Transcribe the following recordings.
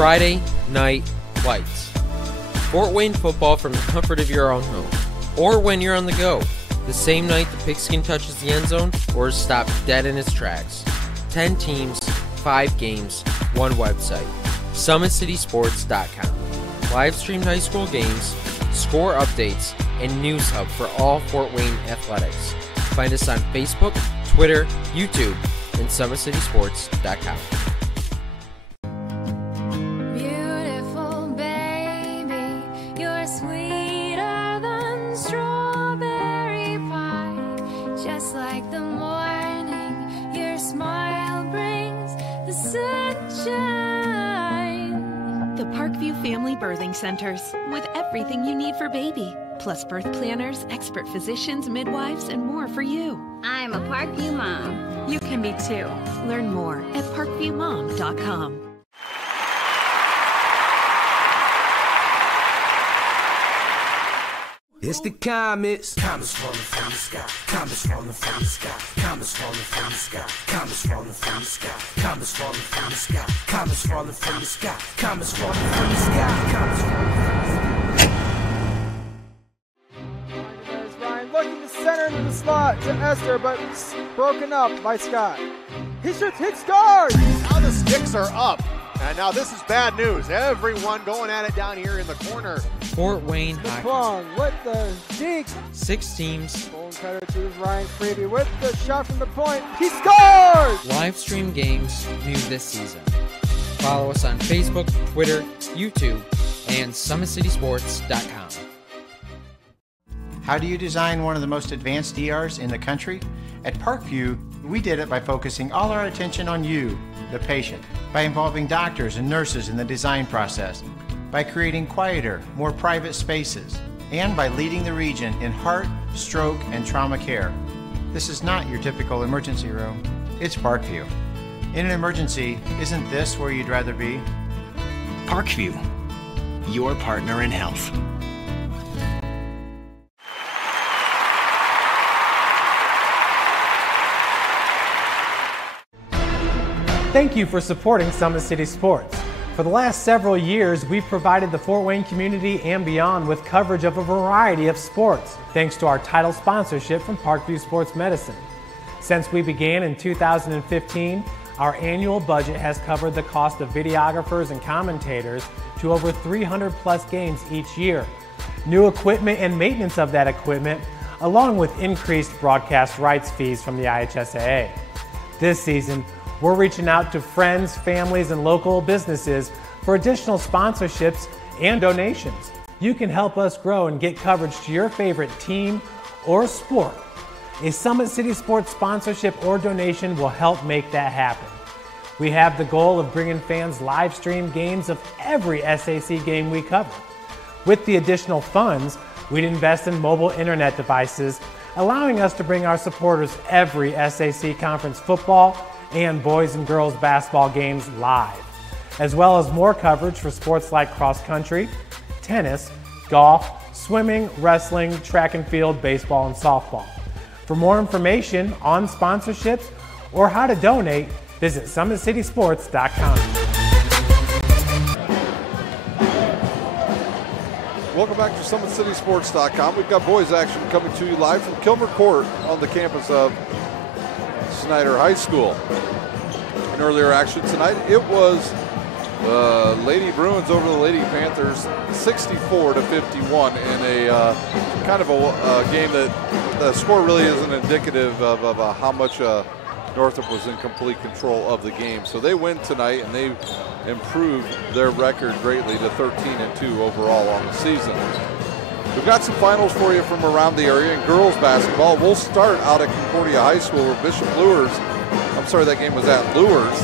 Friday Night Lights. Fort Wayne football from the comfort of your own home, or when you're on the go. The same night the pigskin touches the end zone or is stopped dead in its tracks. 10 teams, 5 games, 1 website. SummitCitySports.com. Live streamed high school games, score updates, and news hub for all Fort Wayne athletics. Find us on Facebook, Twitter, YouTube, and SummitCitySports.com. Parkview Family Birthing Centers, with everything you need for baby, plus birth planners, expert physicians, midwives, and more for you. I'm a Parkview mom. You can be too. Learn more at parkviewmom.com. It's the comets. Comets falling from the sky. Comets falling from the sky. Comets falling from the sky. Comets falling from the sky. Comets falling from the sky. Comets falling from the sky. Comets falling from the sky. Comets falling from the sky. There's Ryan looking to center into the slot to Esther, but broken up by Scott. He shoots, hit, scores! Now the sticks are up. And now this is bad news. Everyone going at it down here in the corner. Fort Wayne hockey. Long with the deke. 6 teams. Bone cutter to Ryan Freeby with the shot from the point. He scores! Live stream games new this season. Follow us on Facebook, Twitter, YouTube, and SummitCitySports.com. How do you design one of the most advanced ERs in the country? At Parkview, we did it by focusing all our attention on you, the patient, by involving doctors and nurses in the design process, by creating quieter, more private spaces, and by leading the region in heart, stroke, and trauma care. This is not your typical emergency room. It's Parkview. In an emergency, isn't this where you'd rather be? Parkview, your partner in health. Thank you for supporting Summit City Sports. For the last several years, we've provided the Fort Wayne community and beyond with coverage of a variety of sports, thanks to our title sponsorship from Parkview Sports Medicine. Since we began in 2015, our annual budget has covered the cost of videographers and commentators to over 300 plus games each year. New equipment and maintenance of that equipment, along with increased broadcast rights fees from the IHSAA. This season, we're reaching out to friends, families, and local businesses for additional sponsorships and donations. You can help us grow and get coverage to your favorite team or sport. A Summit City Sports sponsorship or donation will help make that happen. We have the goal of bringing fans live stream games of every SAC game we cover. With the additional funds, we'd invest in mobile internet devices, allowing us to bring our supporters every SAC conference football and boys and girls basketball games live, as well as more coverage for sports like cross country, tennis, golf, swimming, wrestling, track and field, baseball, and softball. For more information on sponsorships or how to donate, visit SummitCitySports.com. Welcome back to SummitCitySports.com. We've got boys action coming to you live from Kilmer Court on the campus of Snider High School. In earlier action tonight, it was Lady Bruins over the Lady Panthers 64-51 in a kind of a game that the score really isn't indicative of how much Northrop was in complete control of the game. So they win tonight and they improved their record greatly to 13-2 overall on the season. We've got some finals for you from around the area in girls basketball. We'll start out at Concordia High School where that game was at Lures,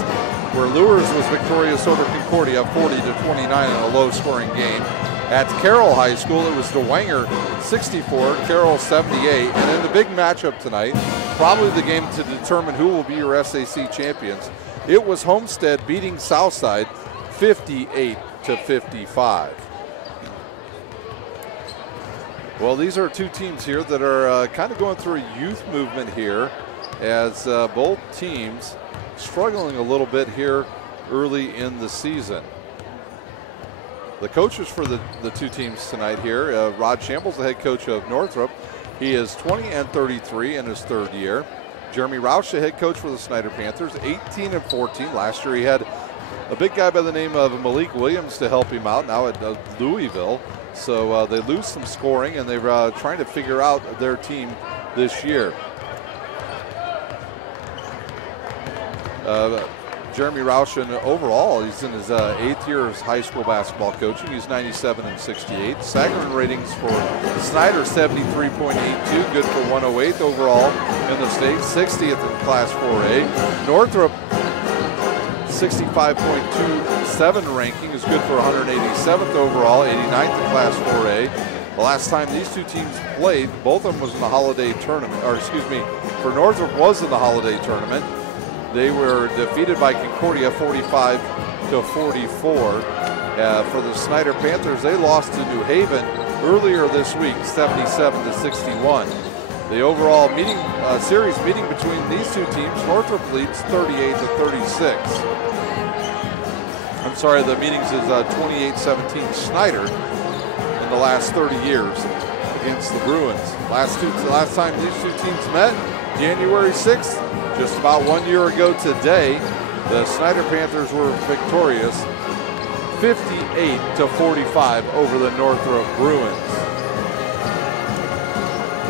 where Lures was victorious over Concordia 40-29 in a low-scoring game. At Carroll High School, it was DeWanger 64, Carroll 78. And in the big matchup tonight, probably the game to determine who will be your SAC champions, it was Homestead beating Southside 58-55. Well, these are two teams here that are kind of going through a youth movement here as both teams struggling a little bit here early in the season. The coaches for the two teams tonight here, Rod Shambles, the head coach of Northrop. He is 20-33 in his third year. Jeremy Roush, the head coach for the Snider Panthers, 18-14. Last year he had a big guy by the name of Malik Williams to help him out, now at Louisville. So they lose some scoring, and they're trying to figure out their team this year. Jeremy Roush, overall, he's in his 8th year of high school basketball coaching. He's 97-68. Sagarin ratings for Snider, 73.82, good for 108th overall in the state, 60th in Class 4A. Northrop, 65.27 ranking, is good for 187th overall, 89th in Class 4A. The last time these two teams played, both of them was in the Holiday Tournament, or excuse me, for Northrop was in the Holiday Tournament. They were defeated by Concordia 45-44. For the Snider Panthers, they lost to New Haven earlier this week, 77-61. The overall series meeting between these two teams, Northrop leads 38-36. I'm sorry, the meetings is 28-17 Snider in the last 30 years against the Bruins. Last time these two teams met, January 6th, just about 1 year ago today, the Snider Panthers were victorious 58-45 over the Northrop Bruins.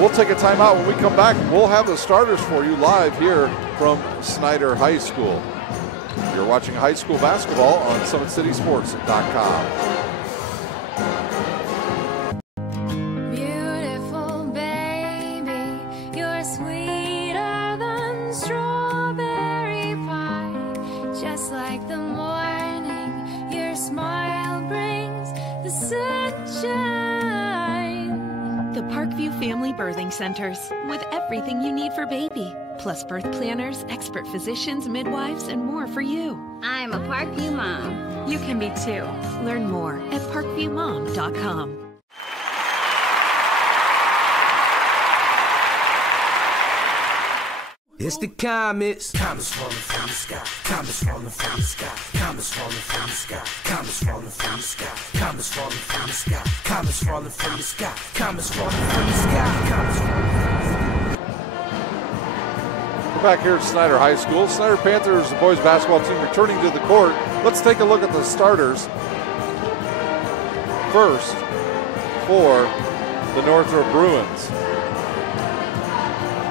We'll take a timeout. When we come back, we'll have the starters for you live here from Snider High School. You're watching high school basketball on SummitCitySports.com. Parkview Family Birthing Centers, with everything you need for baby, plus birth planners, expert physicians, midwives, and more for you. I'm a Parkview mom. You can be too. Learn more at parkviewmom.com. It's the comets. Comets falling from the sky. Comets falling from the sky. Comets falling from the sky. Comets falling from the sky. Comets falling from the sky. Comets falling from the sky. Comets falling from the sky. Comets falling from the sky. We're back here at Snider High School. Snider Panthers, the boys basketball team, returning to the court. Let's take a look at the starters. First, for the Northrop Bruins.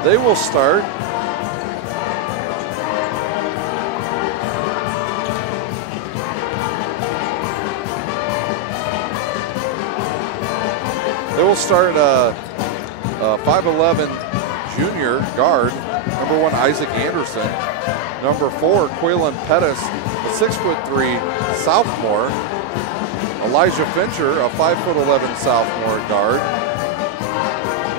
They will start a 5'11 junior guard, number 1 Isaac Anderson, number 4 Quaylen Pettis, a 6'3" sophomore, Elijah Fincher, a 5'11" sophomore guard,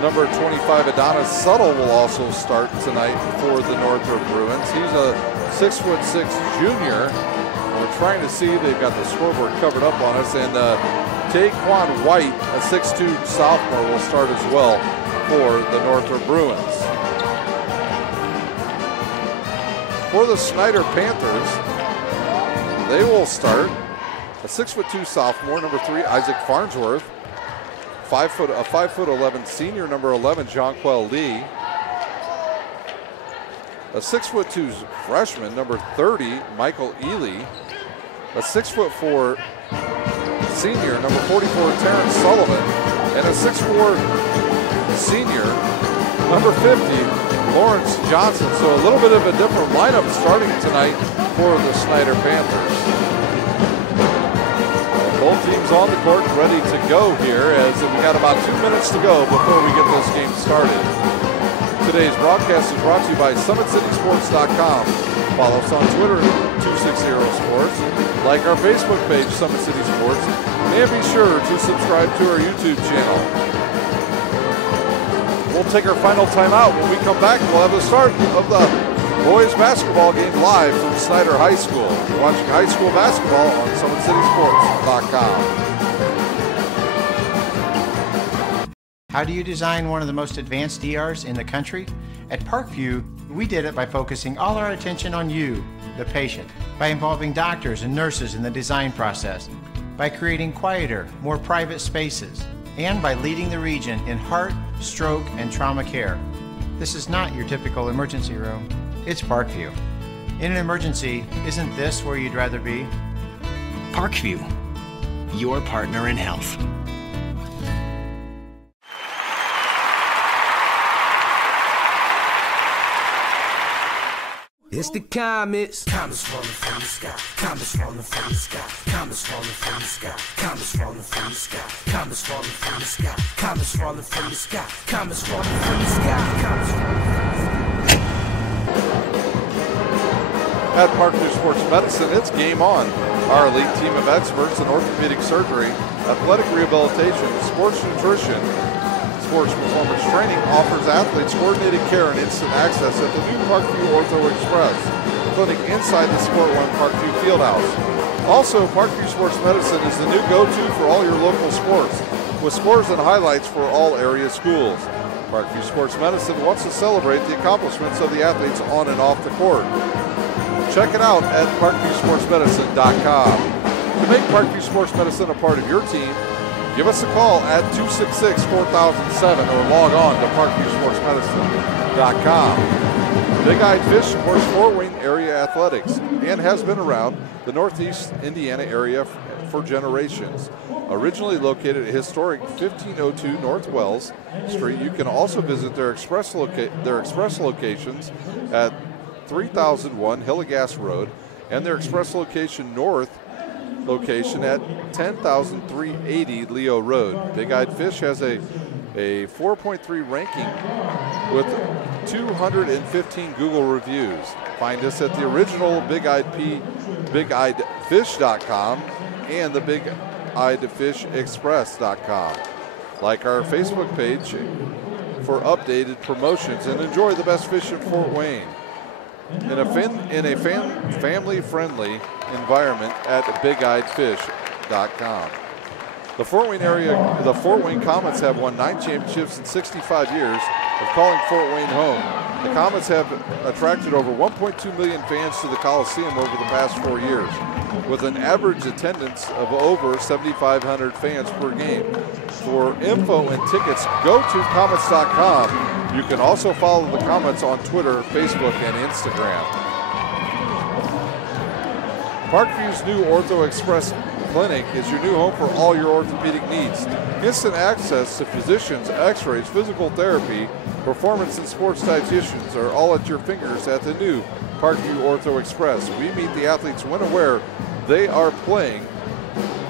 number 25 Adonis Suttle will also start tonight for the Northrop Bruins. He's a 6'6" junior. We're trying to see, they've got the scoreboard covered up on us, and Taquan White, a 6'2" sophomore, will start as well for the Northrop Bruins. For the Snider Panthers, they will start a 6'2" sophomore, number 3 Isaac Farnsworth, a 5'11" senior, number 11 Jonquel Lee, a 6'2" freshman, number 30 Michael Ely, a 6'4" senior, number 44 Terrence Sullivan, and a 6'4" senior, number 50 Lawrence Johnson. So a little bit of a different lineup starting tonight for the Snider Panthers. Both teams on the court ready to go here, as we got about 2 minutes to go before we get this game started. Today's broadcast is brought to you by SummitCitySports.com. Follow us on Twitter at 260sports. Like our Facebook page, Summit City Sports. And be sure to subscribe to our YouTube channel. We'll take our final timeout. When we come back, we'll have the start of the boys basketball game live from Snider High School. You're watching high school basketball on SummitCitySports.com. How do you design one of the most advanced ERs in the country? At Parkview, we did it by focusing all our attention on you, the patient, by involving doctors and nurses in the design process, by creating quieter, more private spaces, and by leading the region in heart, stroke, and trauma care. This is not your typical emergency room. It's Parkview. In an emergency, isn't this where you'd rather be? Parkview, your partner in health. It's the Komets. Komets falling from the sky. Komets falling from the sky. Komets falling from the sky. Komets falling from the sky. Komets falling from the sky. Komets falling from the sky. Komets falling from the sky. Komets falling from the sky. At Parkview Sports Medicine, it's game on. Our elite team of experts in orthopedic surgery, athletic rehabilitation, sports nutrition, sports performance training offers athletes coordinated care and instant access at the new Parkview Ortho Express clinic inside the Sport One Parkview Fieldhouse. Also, Parkview Sports Medicine is the new go-to for all your local sports, with scores and highlights for all area schools. Parkview Sports Medicine wants to celebrate the accomplishments of the athletes on and off the court. Check it out at parkviewsportsmedicine.com. To make Parkview Sports Medicine a part of your team, give us a call at 266-4007 or log on to parkviewsportsmedicine.com. Big-Eyed Fish supports Fort Wayne area athletics and has been around the Northeast Indiana area for generations. Originally located at historic 1502 North Wells Street, you can also visit their express locations at 3001 Hillegas Road and their express location north location at 10,380 Leo Road. Big-Eyed Fish has a 4.3 ranking with 215 Google reviews. Find us at the original BigEyedFish.com and the BigEyedFishExpress.com. Like our Facebook page for updated promotions and enjoy the best fish in Fort Wayne in a family-friendly environment at BigEyedFish.com. The Fort Wayne Komets have won 9 championships in 65 years of calling Fort Wayne home. The Komets have attracted over 1.2 million fans to the Coliseum over the past 4 years, with an average attendance of over 7,500 fans per game. For info and tickets, go to Komets.com. You can also follow the Komets on Twitter, Facebook, and Instagram. Parkview's new Ortho Express Clinic is your new home for all your orthopedic needs. Instant access to physicians, x-rays, physical therapy, performance and sports dietitians are all at your fingers at the new Parkview Ortho Express. We meet the athletes when and where they are playing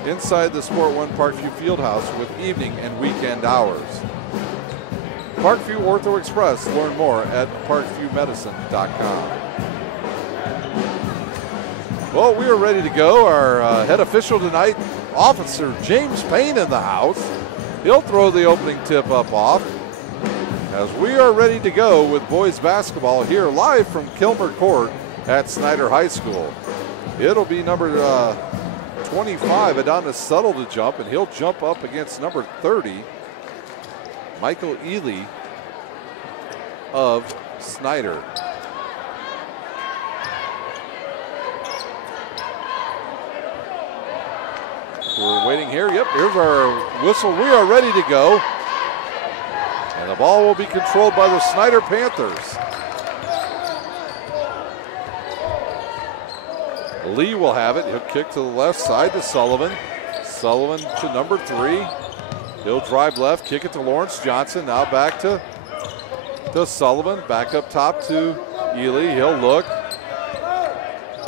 inside the Sport One Parkview Fieldhouse with evening and weekend hours. Parkview Ortho Express. Learn more at parkviewmedicine.com. Well, we are ready to go. Our head official tonight, Officer James Payne, in the house. He'll throw the opening tip-up off as we are ready to go with boys basketball here live from Kilmer Court at Snider High School. It'll be number 25, Adonis Settle, to jump, and he'll jump up against number 30, Michael Ely of Snider. We're waiting here. Yep, here's our whistle. We are ready to go. And the ball will be controlled by the Snider Panthers. Lee will have it. He'll kick to the left side to Sullivan. Sullivan to number 3. He'll drive left, kick it to Lawrence Johnson. Now back to Sullivan. Back up top to Ely. He'll look.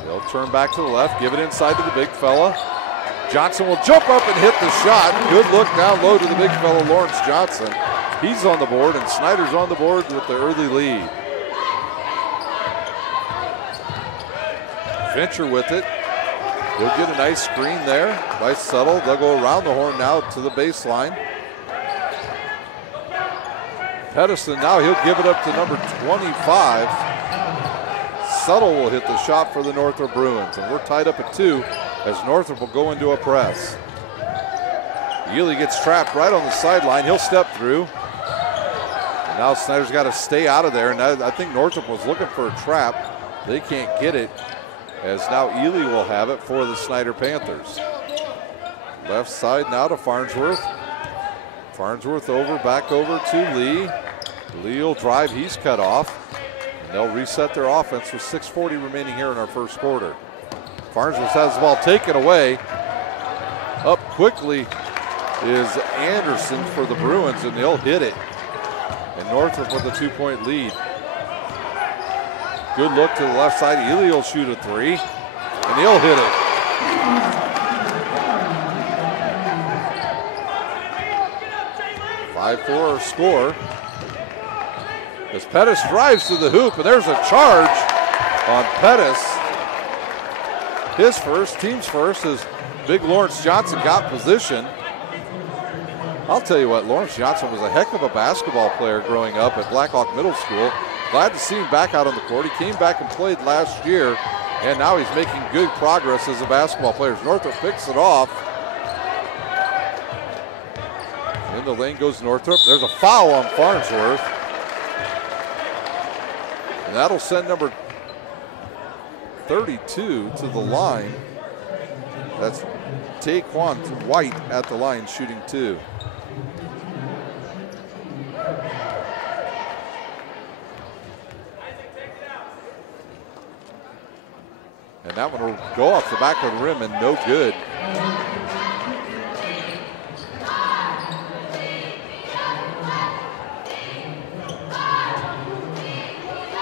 He'll turn back to the left, give it inside to the big fella. Johnson will jump up and hit the shot. Good look down low to the big fella, Lawrence Johnson. He's on the board, and Snider's on the board with the early lead. Fincher with it. He'll get a nice screen there by Settle. They'll go around the horn now to the baseline. Pedersen now, he'll give it up to number 25. Settle will hit the shot for the Northrop Bruins, and we're tied up at 2 as Northrop will go into a press. Ely gets trapped right on the sideline. He'll step through. And now Snider's got to stay out of there, and I think Northrop was looking for a trap. They can't get it, as now Ely will have it for the Snider Panthers. Left side now to Farnsworth. Farnsworth over, back over to Lee. Lee will drive, he's cut off. And they'll reset their offense with 6:40 remaining here in our first quarter. Farnsworth has the ball taken away. Up quickly is Anderson for the Bruins, and they'll hit it. And Northrop with a 2-point lead. Good look to the left side. Ely will shoot a 3, and he'll hit it. (5-4) score. As Pettis drives to the hoop, and there's a charge on Pettis. His first, team's first, as big Lawrence Johnson got position. I'll tell you what, Lawrence Johnson was a heck of a basketball player growing up at Blackhawk Middle School. Glad to see him back out on the court. He came back and played last year, and now he's making good progress as a basketball player. Northrop picks it off. In the lane goes Northrop. There's a foul on Farnsworth. And that'll send number 32 to the line. That's Taquan White at the line shooting 2. And that one will go off the back of the rim and no good.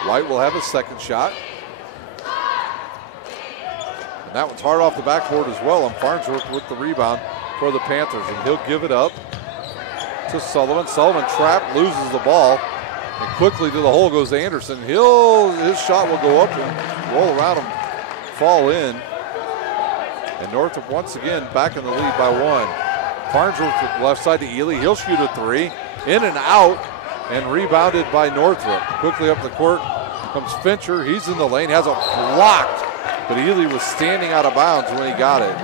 White will have a second shot. And that one's hard off the backboard as well. And Farnsworth with the rebound for the Panthers. And he'll give it up to Sullivan. Sullivan trapped, loses the ball. And quickly to the hole goes Anderson. His shot will go up and roll around him, fall in. And Northrop once again back in the lead by 1. Farnsworth to the left side to Ely. He'll shoot a 3. In and out. And rebounded by Northrop. Quickly up the court comes Fincher. He's in the lane, has it blocked, but Ely was standing out of bounds when he got it.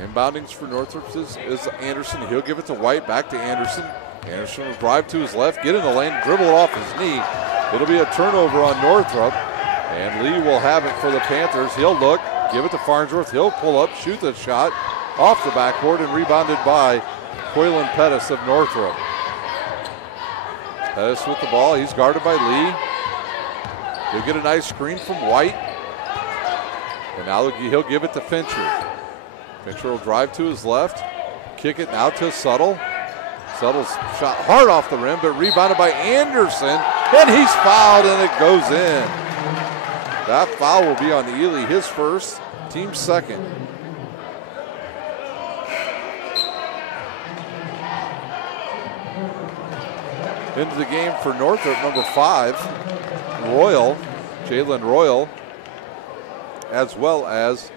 Inboundings for Northrop is Anderson. He'll give it to White, back to Anderson. Anderson will drive to his left, get in the lane, dribble it off his knee. It'll be a turnover on Northrop, and Lee will have it for the Panthers. He'll look, give it to Farnsworth. He'll pull up, shoot the shot off the backboard, and rebounded by Quaylen Pettis of Northrop. Pettis with the ball. He's guarded by Lee. He'll get a nice screen from White. And now he'll give it to Fincher. Fincher will drive to his left, kick it now to Suttle. Suttle's shot hard off the rim, but rebounded by Anderson, and he's fouled, and it goes in. That foul will be on Ely, his first, team second. Into the game for Northrop, number 5, Royal, Jalen Royal, as well as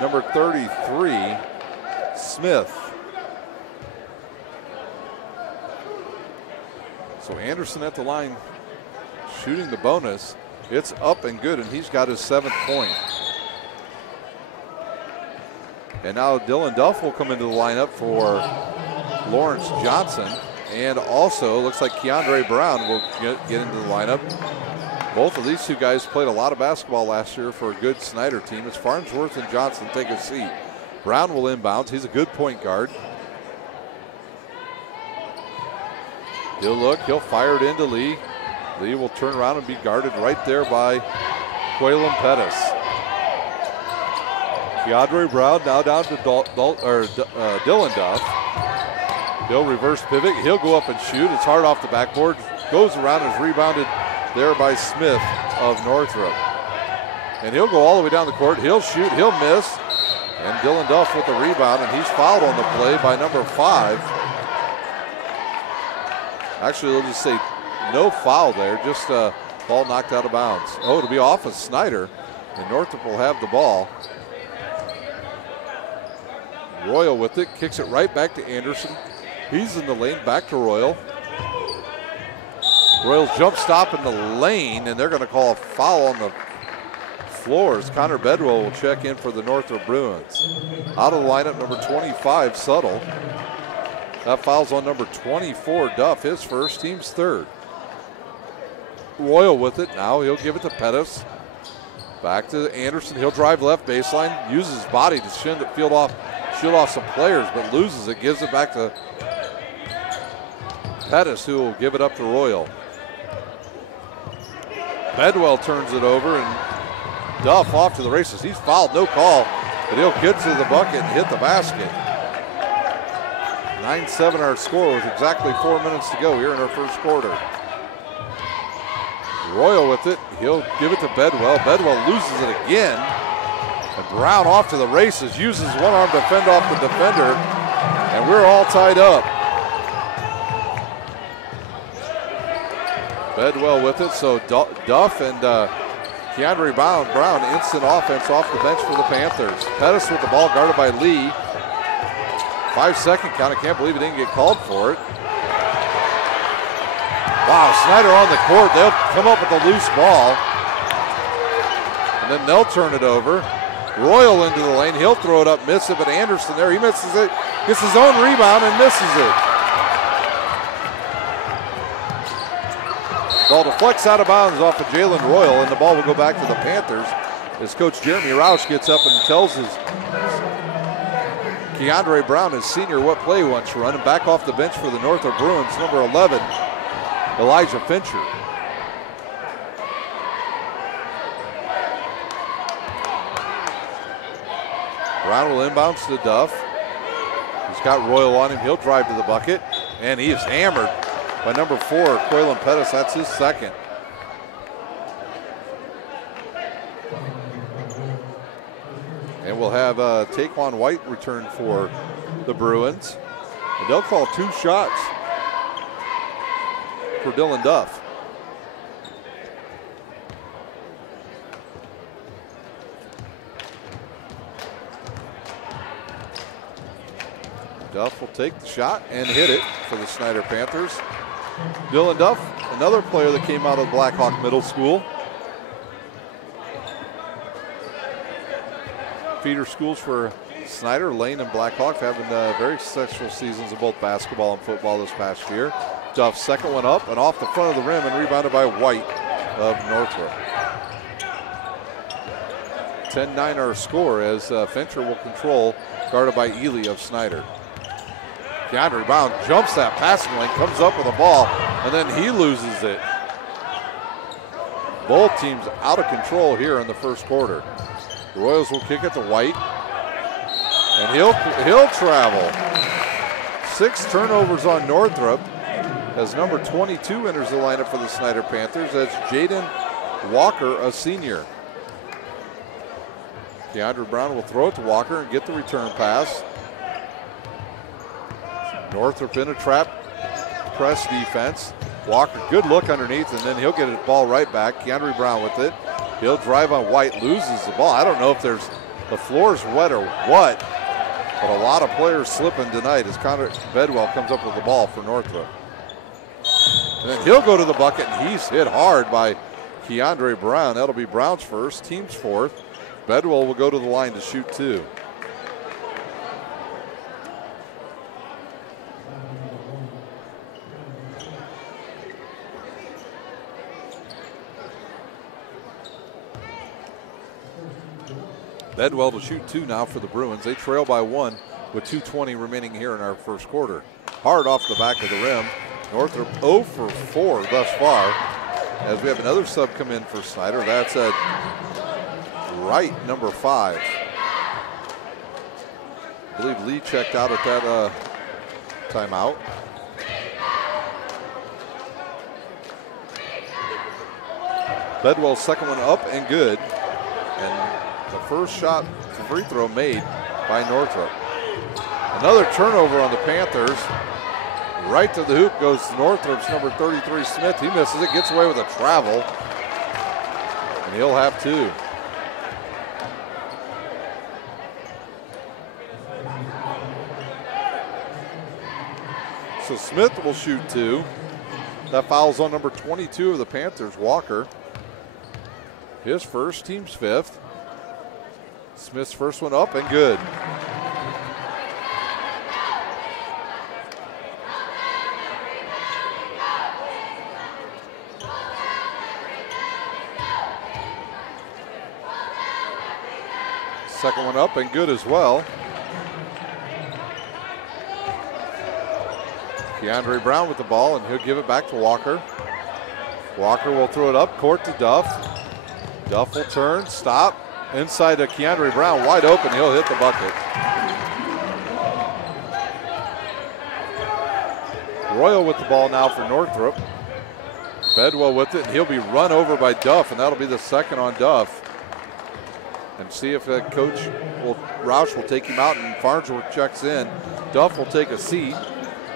number 33, Smith. So Anderson at the line shooting the bonus. It's up and good, and he's got his 7th point. And now Dylan Duff will come into the lineup for Lawrence Johnson. And also looks like Keandre Brown will get into the lineup. Both of these two guys played a lot of basketball last year for a good Snider team. As Farnsworth and Johnson take a seat. Brown will inbounds. He's a good point guard. He'll look, he'll fire it into Lee. Lee will turn around and be guarded right there by Quaylen Pettis. Keandre Brown now down to Dylan Duff. He'll reverse pivot. He'll go up and shoot. It's hard off the backboard. Goes around and is rebounded there by Smith of Northrop. And he'll go all the way down the court. He'll shoot. He'll miss. And Dylan Duff with the rebound, and he's fouled on the play by number 5. Actually, they'll just say no foul there. Just ball knocked out of bounds. Oh, it'll be off of Snider, and Northrop will have the ball. Royal with it. Kicks it right back to Anderson. He's in the lane, back to Royal. Royal's jump stop in the lane, and they're going to call a foul on the floors. Connor Bedwell will check in for the Northrop Bruins. Out of the lineup, number 25, Suttle. That foul's on number 24, Duff, his first, team's 3rd. Royal with it. Now he'll give it to Pettis. Back to Anderson. He'll drive left baseline. Uses his body to shield off some players, but loses it. Gives it back to Pettis, who will give it up to Royal. Bedwell turns it over, and Duff off to the races. He's fouled, no call, but he'll get to the bucket and hit the basket. 9-7 our score with exactly 4 minutes to go here in our first quarter. Royal with it. He'll give it to Bedwell. Bedwell loses it again. And Brown off to the races. Uses one arm to fend off the defender. And we're all tied up. Bedwell with it. So Duff and Keandre Brown, instant offense off the bench for the Panthers. Pettis with the ball guarded by Lee. 5-second count. I can't believe he didn't get called for it. Wow, Snider on the court. They'll come up with a loose ball. And then they'll turn it over. Royal into the lane. He'll throw it up, miss it, but Anderson there, he misses it. Gets his own rebound and misses it. Ball deflects out of bounds off of Jalen Royal, and the ball will go back to the Panthers as Coach Jeremy Roush gets up and tells his Keandre Brown, his senior, what play he wants to run, and back off the bench for the Northrop Bruins, number 11. Elijah Fincher. Brown will inbounds to Duff. He's got Royal on him. He'll drive to the bucket. And he is hammered by number 4, Quaylen Pettis. That's his second. And we'll have Taquan White return for the Bruins. And they'll call 2 shots for Dylan Duff. Duff will take the shot and hit it for the Snider Panthers. Dylan Duff, another player that came out of Blackhawk Middle School. Feeder schools for Snider, Lane, and Blackhawk having very successful seasons in both basketball and football this past year. Duff, second one up and off the front of the rim and rebounded by White of Northrop. 10-9 our score as Fincher will control, guarded by Ely of Snider. Keandre Brown jumps that passing lane, comes up with the ball, and then he loses it. Both teams out of control here in the first quarter. The Royals will kick it to White, and he'll travel. 6 turnovers on Northrop as number 22 enters the lineup for the Snider Panthers. That's Jaden Walker, a senior. Keandre Brown will throw it to Walker and get the return pass. Northrop in a trap press defense. Walker, good look underneath, and then he'll get the ball right back. Keandre Brown with it. He'll drive on White, loses the ball. I don't know if the floor's wet or what, but a lot of players slipping tonight as Connor Bedwell comes up with the ball for Northrop. And then he'll go to the bucket, and he's hit hard by Keandre Brown. That'll be Brown's first, team's fourth. Bedwell will go to the line to shoot 2. Bedwell to shoot 2 now for the Bruins. They trail by 1 with 2:20 remaining here in our first quarter. Hard off the back of the rim. Northrop 0 for 4 thus far as we have another sub come in for Snider. That's at Wright, number 5. I believe Lee checked out at that timeout. Bedwell's second one up and good. And the first shot, free throw made by Northrop. Another turnover on the Panthers. Right to the hoop goes Northrop's number 33, Smith. He misses it, gets away with a travel. And he'll have 2. So Smith will shoot 2. That foul's on number 22 of the Panthers, Walker. His first, team's 5th. Smith's first one up and good. Second one up and good as well. Keandre Brown with the ball, and he'll give it back to Walker. Walker will throw it up court to Duff. Duff will turn, stop. Inside to Keandre Brown, wide open, he'll hit the bucket. Royal with the ball now for Northrop. Bedwell with it, and he'll be run over by Duff, and that'll be the second on Duff. And see if Coach Roush will take him out, and Farnsworth checks in. Duff will take a seat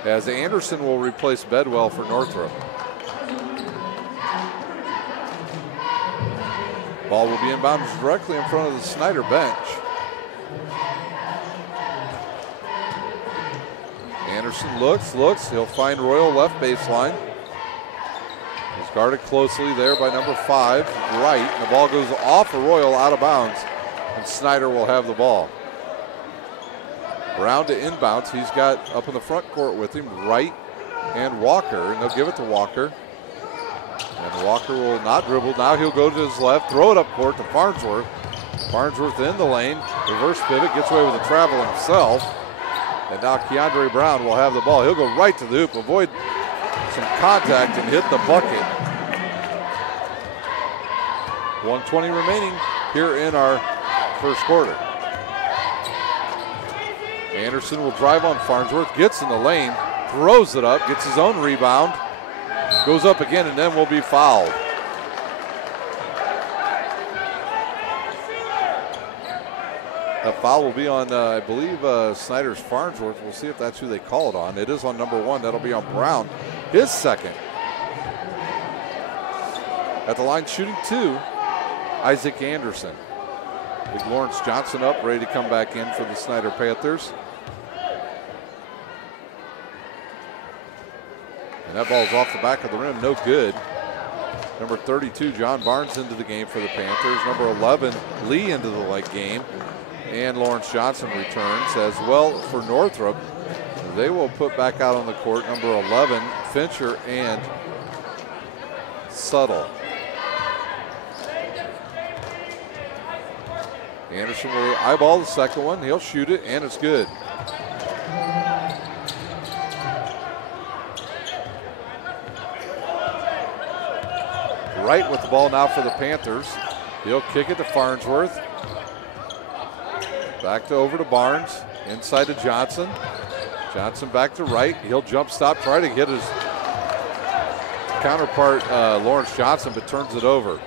as Anderson will replace Bedwell for Northrop. Ball will be inbounded directly in front of the Snider bench. Anderson looks, he'll find Royal left baseline. He's guarded closely there by number 5, right, and the ball goes off of Royal out of bounds, and Snider will have the ball. Brown to inbounds. He's got up in the front court with him, Wright and Walker, and they'll give it to Walker. And Walker will not dribble. Now he'll go to his left, throw it up court to Farnsworth. Farnsworth in the lane, reverse pivot, gets away with the travel himself. And now Keandre Brown will have the ball. He'll go right to the hoop, avoid some contact, and hit the bucket. 1:20 remaining here in our first quarter. Anderson will drive on Farnsworth, gets in the lane, throws it up, gets his own rebound, goes up again, and then will be fouled. A foul will be on, I believe, Snider's Farnsworth. We'll see if that's who they call it on. It is on number 1. That'll be on Brown, his second. At the line shooting 2, Isaac Anderson. Big Lawrence Johnson up, ready to come back in for the Snider Panthers. And that ball's off the back of the rim, no good. Number 32, John Barnes into the game for the Panthers. Number 11, Lee into the leg game. And Lawrence Johnson returns as well for Northrop. They will put back out on the court number 11, Fincher and Suttle. Anderson will eyeball the second one. He'll shoot it, and it's good. Wright with the ball now for the Panthers. He'll kick it to Farnsworth. Back to over to Barnes. Inside to Johnson. Johnson back to Wright. He'll jump stop, try to get his counterpart Lawrence Johnson, but turns it over.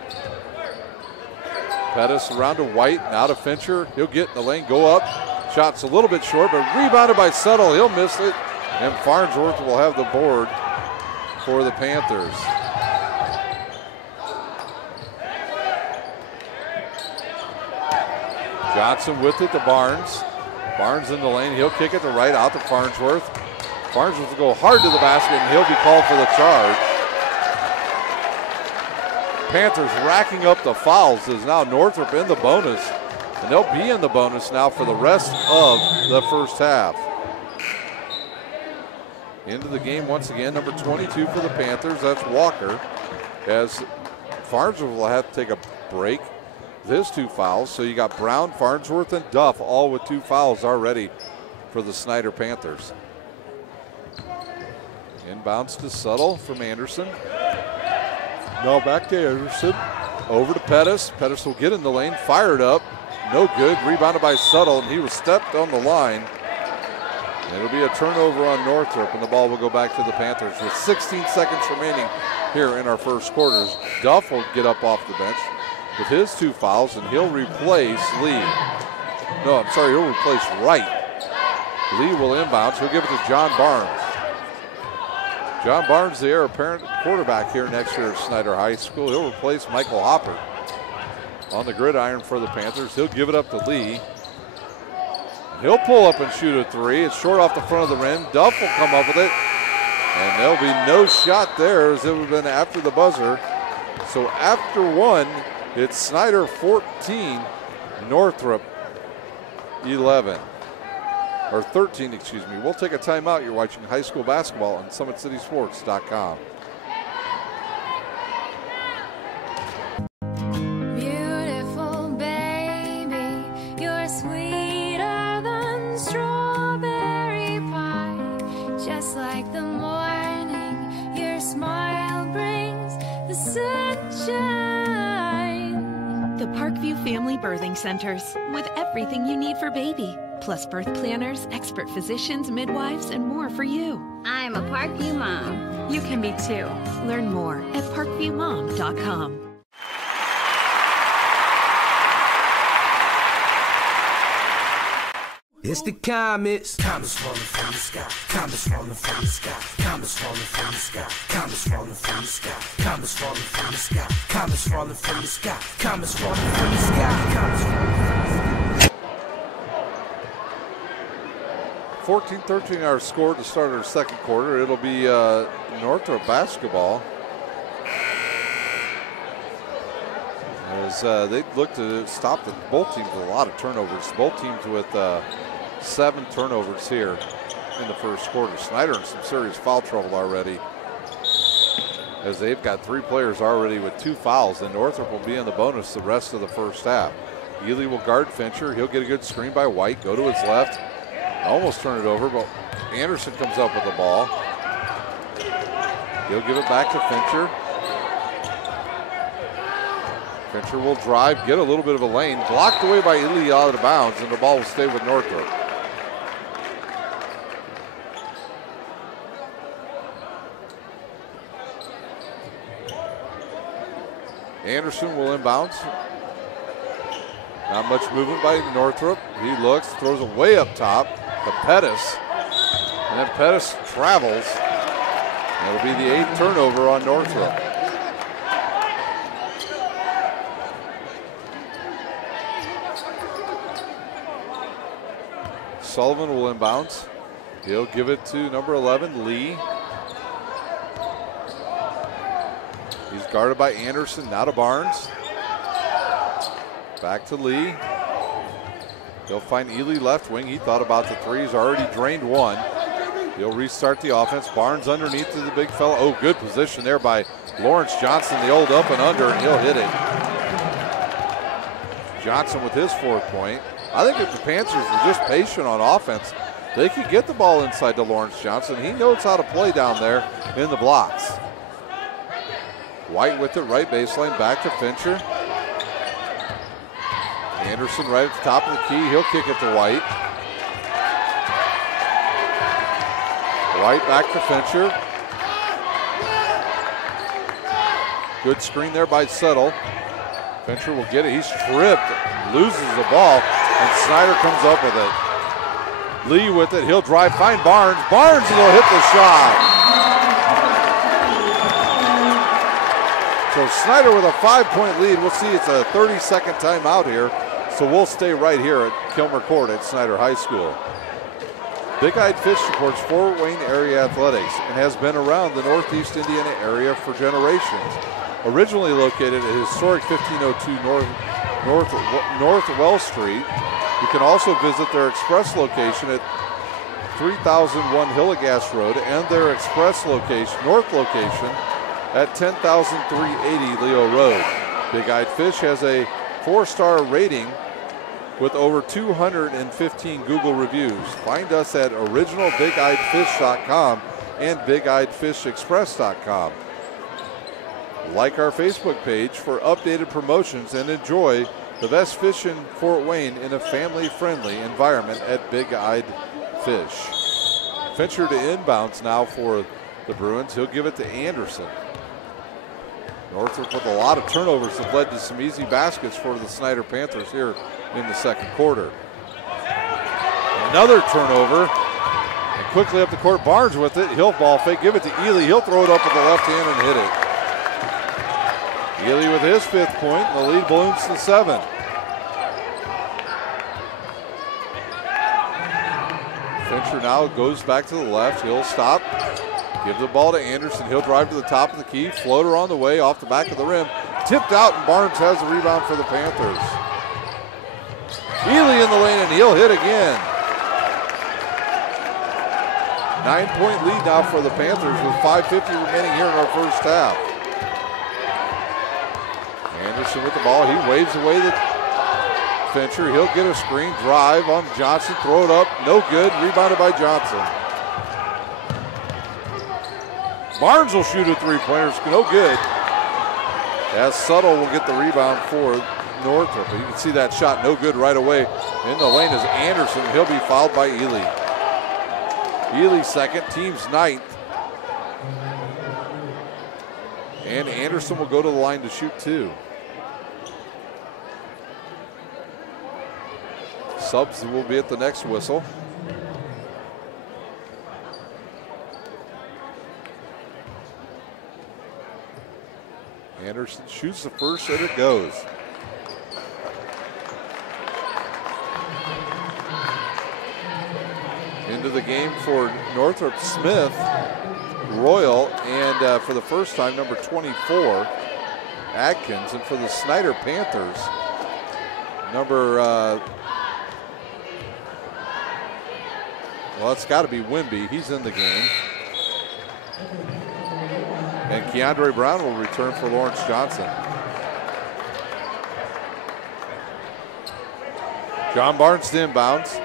Pettis around to White, now to Fincher. He'll get in the lane, go up. Shot's a little bit short, but rebounded by Suttle. He'll miss it, and Farnsworth will have the board for the Panthers. Johnson with it to Barnes. Barnes in the lane. He'll kick it to Wright, out to Farnsworth. Farnsworth will go hard to the basket, and he'll be called for the charge. Panthers racking up the fouls as now Northrop in the bonus. And they'll be in the bonus now for the rest of the first half. Into the game once again, number 22 for the Panthers. That's Walker. As Farnsworth will have to take a break. His 2 fouls, so you got Brown, Farnsworth, and Duff all with 2 fouls already for the Snider Panthers. Inbounds to Suttle from Anderson. Now back to Anderson. Over to Pettis. Pettis will get in the lane, fired up. No good, rebounded by Suttle, and he was stepped on the line. It'll be a turnover on Northrop, and the ball will go back to the Panthers with 16 seconds remaining here in our first quarters. Duff will get up off the bench with his 2 fouls, and he'll replace Lee. No, I'm sorry, he'll replace Wright. Lee will inbounds. He'll give it to John Barnes. John Barnes, the heir apparent quarterback here next year at Snider High School. He'll replace Michael Hopper on the gridiron for the Panthers. He'll give it up to Lee. He'll pull up and shoot a 3. It's short off the front of the rim. Duff will come up with it, and there'll be no shot there as it would have been after the buzzer. So after 1, it's Snider 14, Northrop 11. Or 13, excuse me. We'll take a timeout. You're watching high school basketball on SummitCitySports.com. Beautiful baby, you're Birthing Centers with everything you need for baby, plus birth planners, expert physicians, midwives, and more for you. I'm a Parkview mom. You can be too. Learn more at parkviewmom.com. It's the Komets. Komets falling from the sky. Komets falling from the sky. Komets falling from the sky. Komets falling from the sky. Komets falling from the sky. Komets falling from the sky. Komets falling from the sky. Komets falling from the sky. 14-13 our score to start our second quarter. It'll be Northrop basketball. As they look to stop both teams with a lot of turnovers. Both teams with 7 turnovers here in the first quarter. Snider in some serious foul trouble already, as they've got 3 players already with 2 fouls, and Northrop will be in the bonus the rest of the first half. Ely will guard Fincher. He'll get a good screen by White, go to his left, almost turn it over, but Anderson comes up with the ball. He'll give it back to Fincher. Fincher will drive, get a little bit of a lane, blocked away by Ely out of bounds, and the ball will stay with Northrop. Anderson will inbounds. Not much movement by Northrop. He looks, throws it way up top to Pettis. And then Pettis travels. It'll be the 8th turnover on Northrop. Sullivan will inbounds. He'll give it to number 11, Lee. He's guarded by Anderson, now to Barnes. Back to Lee. He'll find Ely left wing. He thought about the 3. He's already drained 1. He'll restart the offense. Barnes underneath to the big fella. Oh, good position there by Lawrence Johnson, the old up and under, and he'll hit it. Johnson with his 4th point. I think if the Panthers were just patient on offense, they could get the ball inside to Lawrence Johnson. He knows how to play down there in the blocks. White with it, right baseline, back to Fincher. Anderson right at the top of the key. He'll kick it to White. White back to Fincher. Good screen there by Settle. Fincher will get it. He's tripped, loses the ball, and Snider comes up with it. Lee with it. He'll drive, find Barnes. Barnes will hit the shot. So Snider with a 5-point lead. We'll see it's a 30-second timeout here. So we'll stay right here at Kilmer Court at Snider High School. Big Eyed Fish supports Fort Wayne area athletics and has been around the Northeast Indiana area for generations. Originally located at historic 1502 North Wells Street, you can also visit their express location at 3001 Hillegas Road and their express location, north location, at 10,380 Leo Road. Big Eyed Fish has a 4-star rating with over 215 Google reviews. Find us at originalbigeyedfish.com and bigeyedfishexpress.com. Like our Facebook page for updated promotions and enjoy the best fish in Fort Wayne in a family-friendly environment at Big Eyed Fish. Fincher to inbounds now for the Bruins. He'll give it to Anderson. Northrop with a lot of turnovers have led to some easy baskets for the Snider Panthers here in the second quarter. Another turnover. And quickly up the court, Barnes with it. He'll ball fake, give it to Ely. He'll throw it up with the left hand and hit it. Ely with his 5th point, and the lead balloons to 7. Fincher now goes back to the left. He'll stop. Give the ball to Anderson. He'll drive to the top of the key. Floater on the way off the back of the rim. Tipped out, and Barnes has the rebound for the Panthers. Ely in the lane, and he'll hit again. 9-point lead now for the Panthers with 5:50 remaining here in our first half. Anderson with the ball. He waves away the Fincher. He'll get a screen, drive on Johnson, throw it up. No good. Rebounded by Johnson. Barnes will shoot a 3-pointer. No good. As Suttle will get the rebound for Northrop. You can see that shot no good right away. In the lane is Anderson. He'll be fouled by Ely. Ely second, team's ninth. And Anderson will go to the line to shoot 2. Subs will be at the next whistle. Anderson shoots the first and it goes. Into the game for Northrop, Smith, Royal, and for the first time, number 24, Adkins. And for the Snider Panthers, number, well, it's got to be Wimby. He's in the game. And Keandre Brown will return for Lawrence Johnson. John Barnes to inbounds.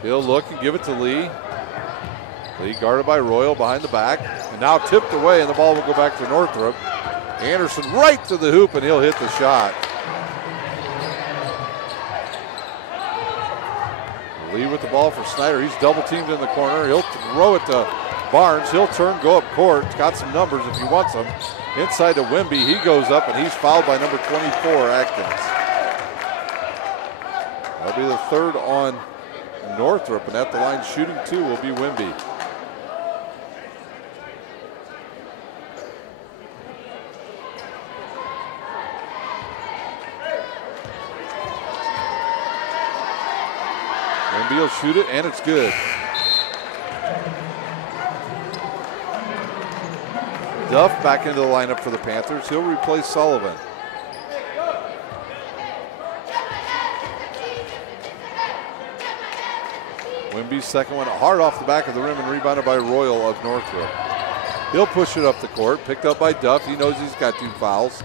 He'll look and give it to Lee. Lee guarded by Royal behind the back. And now tipped away, and the ball will go back to Northrop. Anderson right to the hoop, and he'll hit the shot. Lee with the ball for Snider. He's double teamed in the corner. He'll throw it to Barnes. He'll turn, go up court. Got some numbers if he wants them. Inside to Wimby. He goes up, and he's fouled by number 24, Atkins. That'll be the third on Northrop, and at the line shooting 2 will be Wimby. Wimby will shoot it, and it's good. Duff back into the lineup for the Panthers. He'll replace Sullivan. Wimby's second one hard off the back of the rim and rebounded by Royal of Northrop. He'll push it up the court, picked up by Duff. He knows he's got 2 fouls.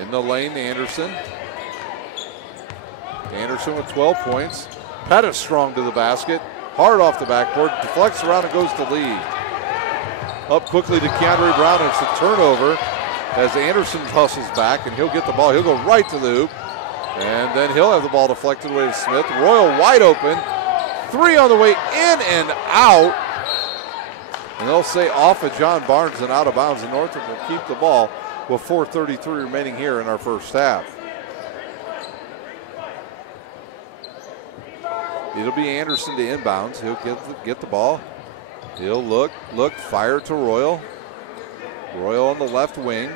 In the lane, Anderson. Anderson with 12 points. Pettis strong to the basket. Hard off the backboard, deflects around and goes to Lee. Up quickly to Keandre Brown, and it's a turnover as Anderson hustles back, and he'll get the ball. He'll go right to the hoop, and then he'll have the ball deflected away to Smith. Royal wide open. 3 on the way in and out. And they'll say off of John Barnes and out of bounds, and Northrop will keep the ball with 4:33 remaining here in our first half. It'll be Anderson to inbounds. He'll get the ball. He'll look, fire to Royal. Royal on the left wing.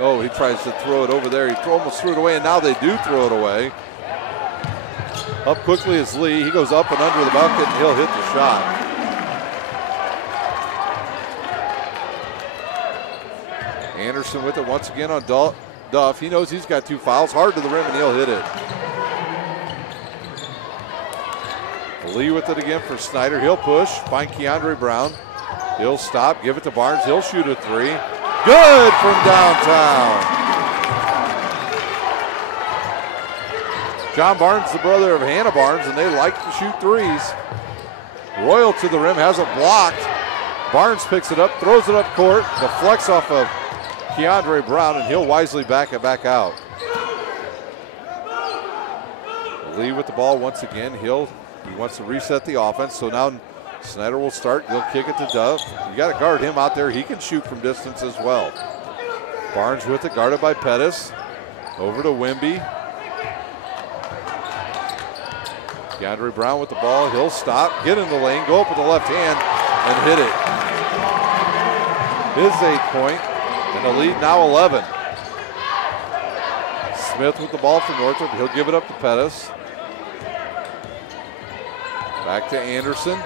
Oh, he tries to throw it over there. He almost threw it away, and now they do throw it away. Up quickly is Lee. He goes up and under the bucket, and he'll hit the shot. Anderson with it once again on Duff. He knows he's got 2 fouls. Hard to the rim, and he'll hit it. Lee with it again for Snider. He'll push, find Keandre Brown. He'll stop, give it to Barnes. He'll shoot a 3. Good from downtown. John Barnes, the brother of Hannah Barnes, and they like to shoot 3s. Royal to the rim, has it blocked. Barnes picks it up, throws it up court, deflects off of Keandre Brown, and he'll wisely back it back out. Lee with the ball once again. He wants to reset the offense, so now Snider will start. He'll kick it to Duff. You got to guard him out there. He can shoot from distance as well. Barnes with it, guarded by Pettis. Over to Wimby. Keandre Brown with the ball. He'll stop, get in the lane, go up with the left hand, and hit it. His 8 point, and the lead now 11. Smith with the ball for Northrop. He'll give it up to Pettis. Back to Anderson.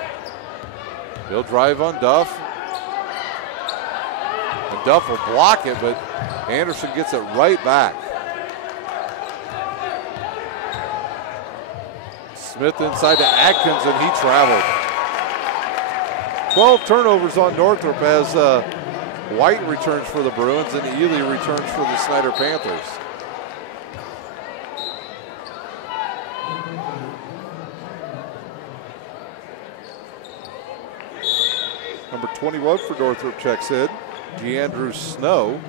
He'll drive on Duff. And Duff will block it, but Anderson gets it right back. Smith inside to Atkins, and he traveled. 12 turnovers on Northrop as White returns for the Bruins and Ely returns for the Snider Panthers. Number 21 for Northrop checks in. DeAndrew Snow.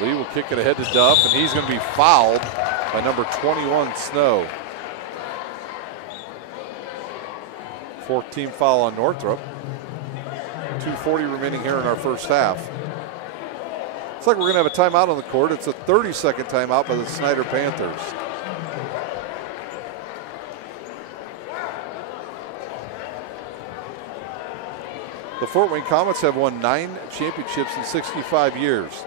Lee will kick it ahead to Duff, and he's going to be fouled by number 21, Snow. 4th team foul on Northrop. 2:40 remaining here in our first half. Looks like we're going to have a timeout on the court. It's a 30-second timeout by the Snider Panthers. The Fort Wayne Komets have won 9 championships in 65 years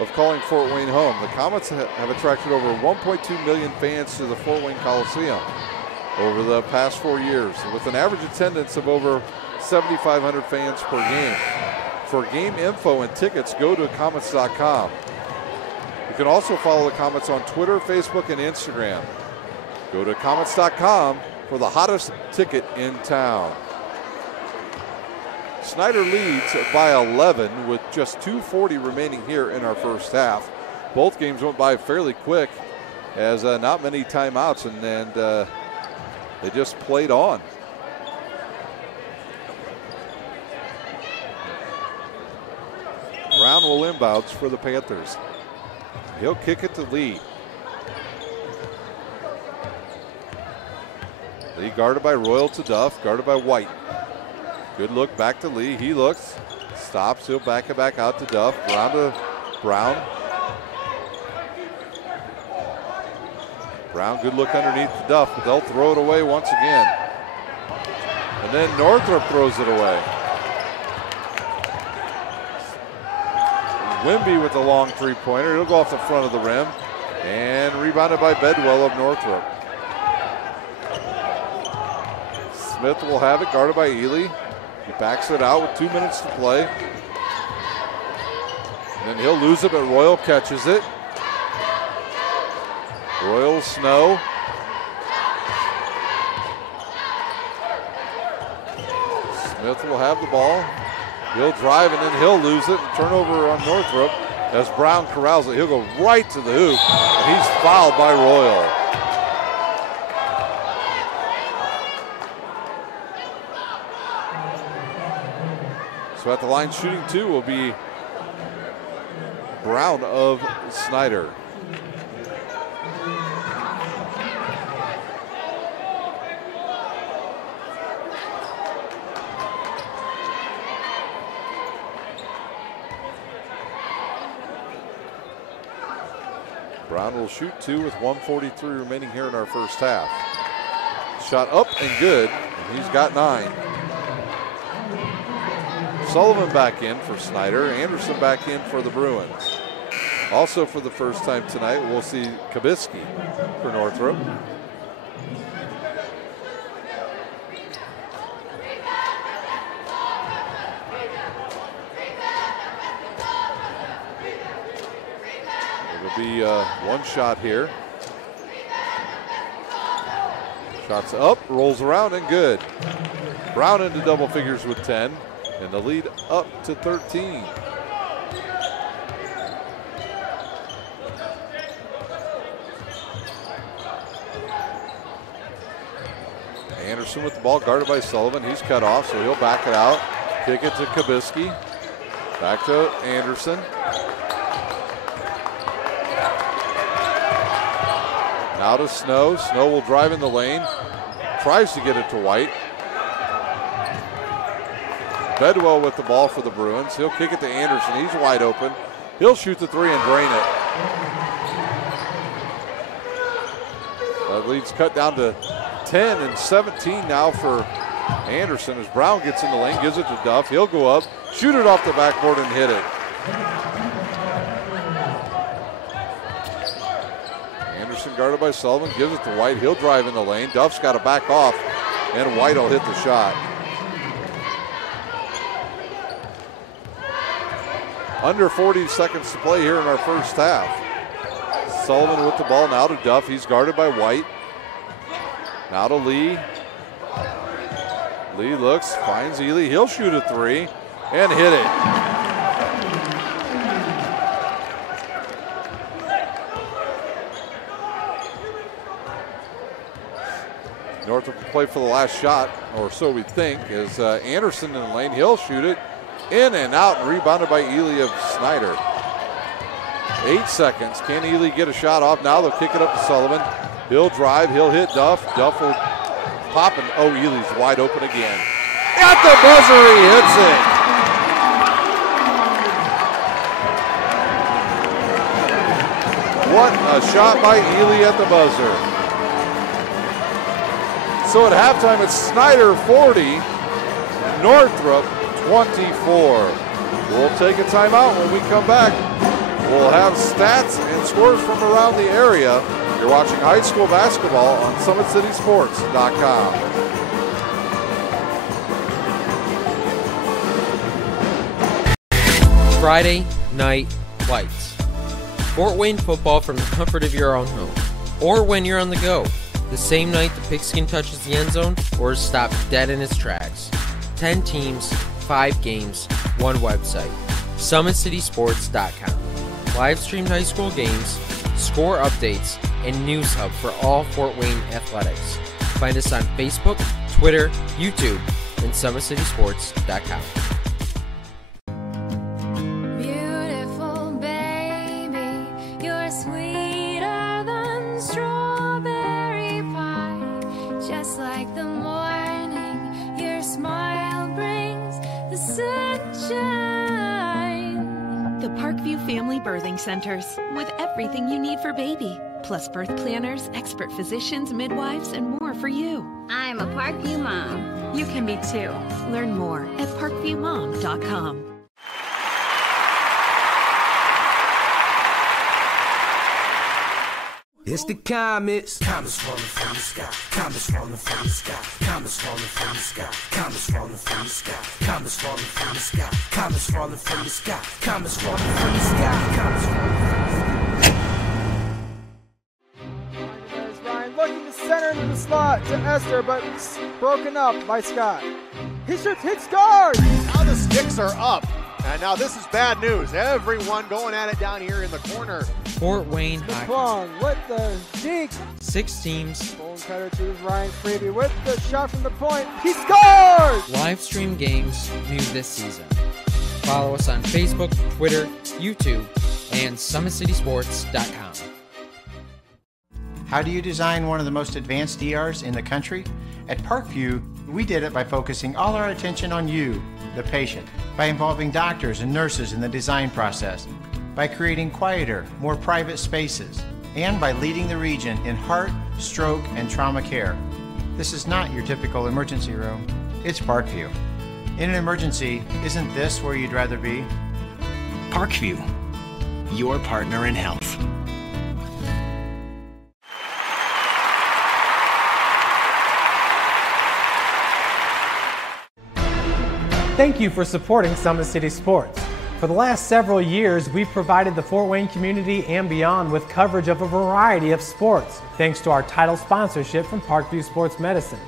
of calling Fort Wayne home. The Komets have attracted over 1.2 million fans to the Fort Wayne Coliseum over the past 4 years, with an average attendance of over 7,500 fans per game. For game info and tickets, go to Komets.com. You can also follow the Komets on Twitter, Facebook, and Instagram. Go to Komets.com for the hottest ticket in town. Snider leads by 11 with just 2:40 remaining here in our first half. Both games went by fairly quick, as not many timeouts, and they just played on. Brown will inbounds for the Panthers. He'll kick it to Lee. Lee guarded by Royal to Duff, guarded by White. Good look back to Lee. He looks, stops. He'll back it back out to Duff. Brown to Brown. Brown, good look underneath the Duff, but they'll throw it away once again. And then Northrop throws it away. Wimby with the long three-pointer. He'll go off the front of the rim. And rebounded by Bedwell of Northrop. Smith will have it, guarded by Ely. He backs it out with 2 minutes to play. And then he'll lose it, but Royal catches it. Royal, Snow. Smith will have the ball. He'll drive, and then he'll lose it. And turnover on Northrop as Brown corrals it. He'll go right to the hoop, and he's fouled by Royal. So at the line shooting 2 will be Brown of Snider. Brown will shoot 2 with 1:43 remaining here in our first half. Shot up and good, and he's got 9. Sullivan back in for Snider. Anderson back in for the Bruins. Also for the first time tonight, we'll see Kabisky for Northrop. It'll be one shot here. Shots up, rolls around, and good. Brown into double figures with 10. And the lead up to 13. Anderson with the ball, guarded by Sullivan. He's cut off, so he'll back it out. Kick it to Kabisky. Back to Anderson. Now to Snow. Snow will drive in the lane. Tries to get it to White. Bedwell with the ball for the Bruins. He'll kick it to Anderson. He's wide open. He'll shoot the 3 and drain it. That lead's cut down to 10 and 17 now for Anderson as Brown gets in the lane, gives it to Duff. He'll go up, shoot it off the backboard and hit it. Anderson guarded by Sullivan, gives it to White. He'll drive in the lane. Duff's got to back off, and White will hit the shot. Under 40 seconds to play here in our first half. Sullivan with the ball now to Duff. He's guarded by White. Now to Lee. Lee looks, finds Ely. He'll shoot a 3 and hit it. Northrop play for the last shot, or so we think, is Anderson in the lane. He'll shoot it in and out, and rebounded by Ely of Snider. 8 seconds. Can Ely get a shot off? Now they'll kick it up to Sullivan. He'll drive. He'll hit Duff. Duff will pop, and oh, Ely's wide open again. At the buzzer, he hits it. What a shot by Ely at the buzzer. So at halftime, it's Snider 40, Northrop 24. We'll take a timeout. When we come back, we'll have stats and scores from around the area. You're watching high school basketball on SummitCitySports.com. Friday Night Lights. Fort Wayne football from the comfort of your own home, or when you're on the go, the same night the pigskin touches the end zone or is stopped dead in its tracks. 10 teams, 5 games, 1 website. SummitCitySports.com. Live streamed high school games, score updates, and news hub for all Fort Wayne athletics. Find us on Facebook, Twitter, YouTube, and SummitCitySports.com. Parkview Family Birthing Centers, with everything you need for baby, plus birth planners, expert physicians, midwives, and more for you. I'm a Parkview mom. You can be too. Learn more at parkviewmom.com. It's the Komets. Comets falling from the sky. Comets falling from the sky. Comets falling from the sky. Comets falling from the sky. Comets falling from the sky. Comets falling from the sky. Comets falling from the sky. Comets falling from the sky. There's Ryan looking to center into the slot to Esther, but it's broken up by Scott. He shoots, hits, scores! Now the sticks are up. And now this is bad news. Everyone going at it down here in the corner. Fort Wayne Hockey. Long with the deke. 6 teams. Bone cutter to Ryan Freeby with the shot from the point. He scores! Live stream games new this season. Follow us on Facebook, Twitter, YouTube, and SummitCitySports.com. How do you design one of the most advanced ERs in the country? At Parkview, we did it by focusing all our attention on you, the patient, by involving doctors and nurses in the design process, by creating quieter, more private spaces, and by leading the region in heart, stroke, and trauma care. This is not your typical emergency room. It's Parkview. In an emergency, isn't this where you'd rather be? Parkview, your partner in health. Thank you for supporting Summit City Sports. For the last several years, we've provided the Fort Wayne community and beyond with coverage of a variety of sports, thanks to our title sponsorship from Parkview Sports Medicine.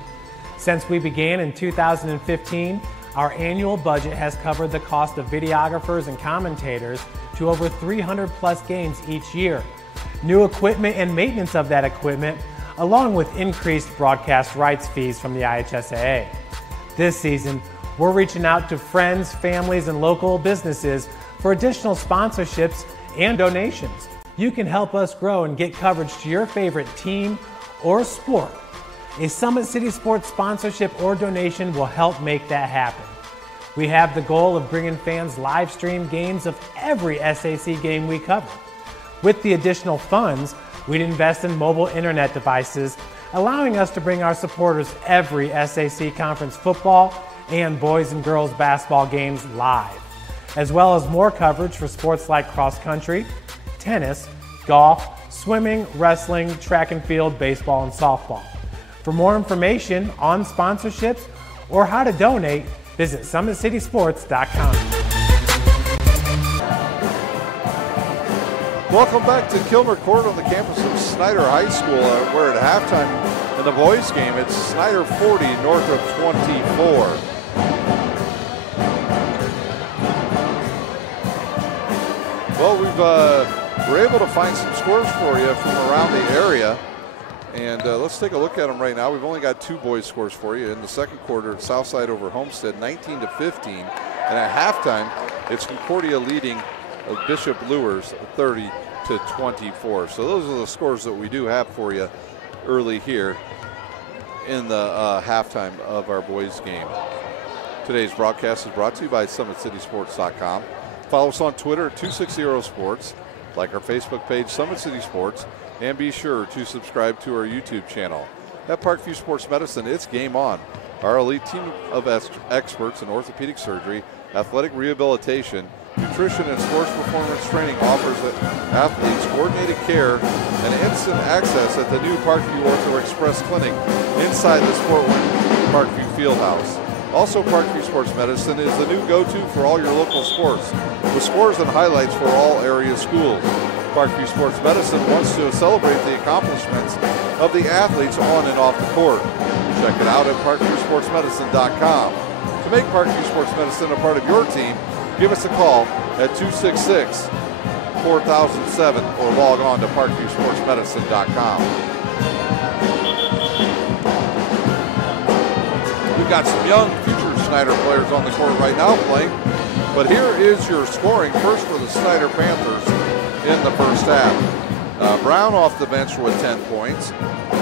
Since we began in 2015, our annual budget has covered the cost of videographers and commentators to over 300 plus games each year. New equipment and maintenance of that equipment, along with increased broadcast rights fees from the IHSAA. This season, we're reaching out to friends, families, and local businesses for additional sponsorships and donations. You can help us grow and get coverage to your favorite team or sport. A Summit City Sports sponsorship or donation will help make that happen. We have the goal of bringing fans live stream games of every SAC game we cover. With the additional funds, we'd invest in mobile internet devices, allowing us to bring our supporters every SAC conference football and boys and girls basketball games live, as well as more coverage for sports like cross country, tennis, golf, swimming, wrestling, track and field, baseball, and softball. For more information on sponsorships or how to donate, visit SummitCitySports.com. Welcome back to Kilmer Court on the campus of Snider High School, where at halftime in the boys game, it's Snider 40, Northrop 24. Well, we're able to find some scores for you from around the area. And let's take a look at them right now. We've only got 2 boys scores for you. In the second quarter, Southside over Homestead, 19-15. And at halftime, it's Concordia leading Bishop Lures, 30-24. So those are the scores that we do have for you early here in the halftime of our boys game. Today's broadcast is brought to you by SummitCitySports.com. Follow us on Twitter at 260sports. Like our Facebook page, Summit City Sports. And be sure to subscribe to our YouTube channel. At Parkview Sports Medicine, it's game on. Our elite team of experts in orthopedic surgery, athletic rehabilitation, nutrition, and sports performance training offers athletes coordinated care and instant access at the new Parkview Ortho Express Clinic inside the Sportwind Parkview Fieldhouse. Also, Parkview Sports Medicine is the new go-to for all your local sports, with scores and highlights for all area schools. Parkview Sports Medicine wants to celebrate the accomplishments of the athletes on and off the court. Check it out at parkviewsportsmedicine.com. To make Parkview Sports Medicine a part of your team, give us a call at 266-4007 or log on to parkviewsportsmedicine.com. We've got some young future Snider players on the court right now playing, but here is your scoring first for the Snider Panthers in the first half. Brown off the bench with 10 points,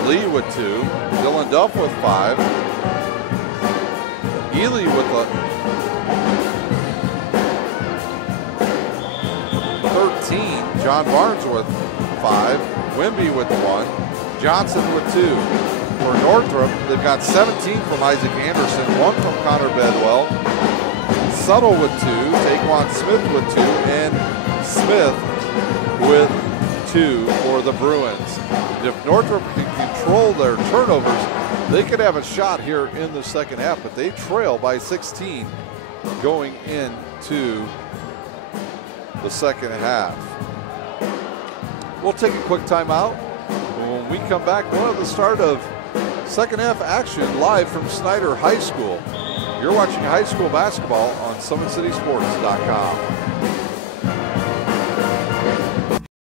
Lee with 2, Dylan Duff with 5, Ely with 13, John Barnes with 5, Wimby with 1, Johnson with 2. For Northrop, they've got 17 from Isaac Anderson, 1 from Connor Bedwell, Subtle with 2, Taquan Smith with 2, and Smith with 2 for the Bruins. If Northrop can control their turnovers, they could have a shot here in the second half, but they trail by 16 going into the second half. We'll take a quick timeout. When we come back, we'll have the start of second half action live from Snider High School. You're watching high school basketball on SummitCitySports.com.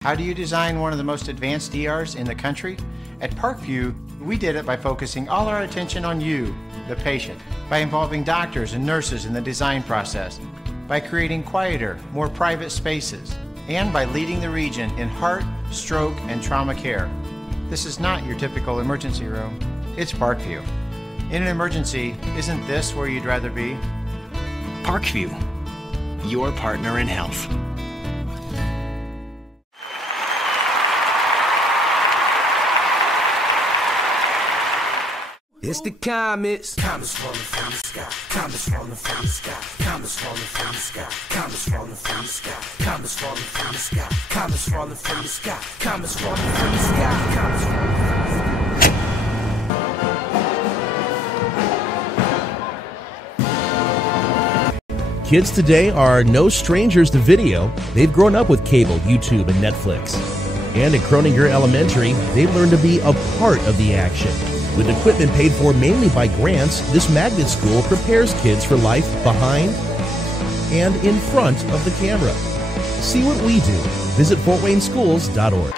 How do you design one of the most advanced ERs in the country? At Parkview, we did it by focusing all our attention on you, the patient, by involving doctors and nurses in the design process, by creating quieter, more private spaces, and by leading the region in heart, stroke, and trauma care. This is not your typical emergency room. It's Parkview. In an emergency, isn't this where you'd rather be? Parkview, your partner in health. It's the Komets. Komets falling from the sky. Komets falling from the sky. Komets falling from the sky. Komets falling from the sky. Komets falling from the sky. Komets falling from the sky. Komets falling from the sky. Komets falling from the sky. Kids today are no strangers to video. They've grown up with cable, YouTube, and Netflix. And at Croninger Elementary, they've learned to be a part of the action. With equipment paid for mainly by grants, this magnet school prepares kids for life behind and in front of the camera. See what we do. Visit fortwayneschools.org.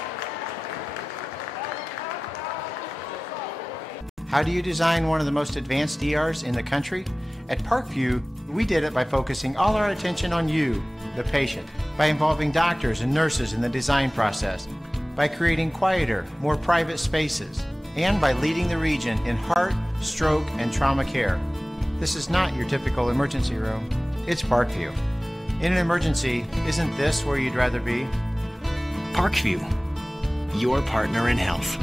How do you design one of the most advanced ERs in the country? At Parkview, we did it by focusing all our attention on you, the patient, by involving doctors and nurses in the design process, by creating quieter, more private spaces, and by leading the region in heart, stroke, and trauma care. This is not your typical emergency room. It's Parkview. In an emergency, isn't this where you'd rather be? Parkview, your partner in health.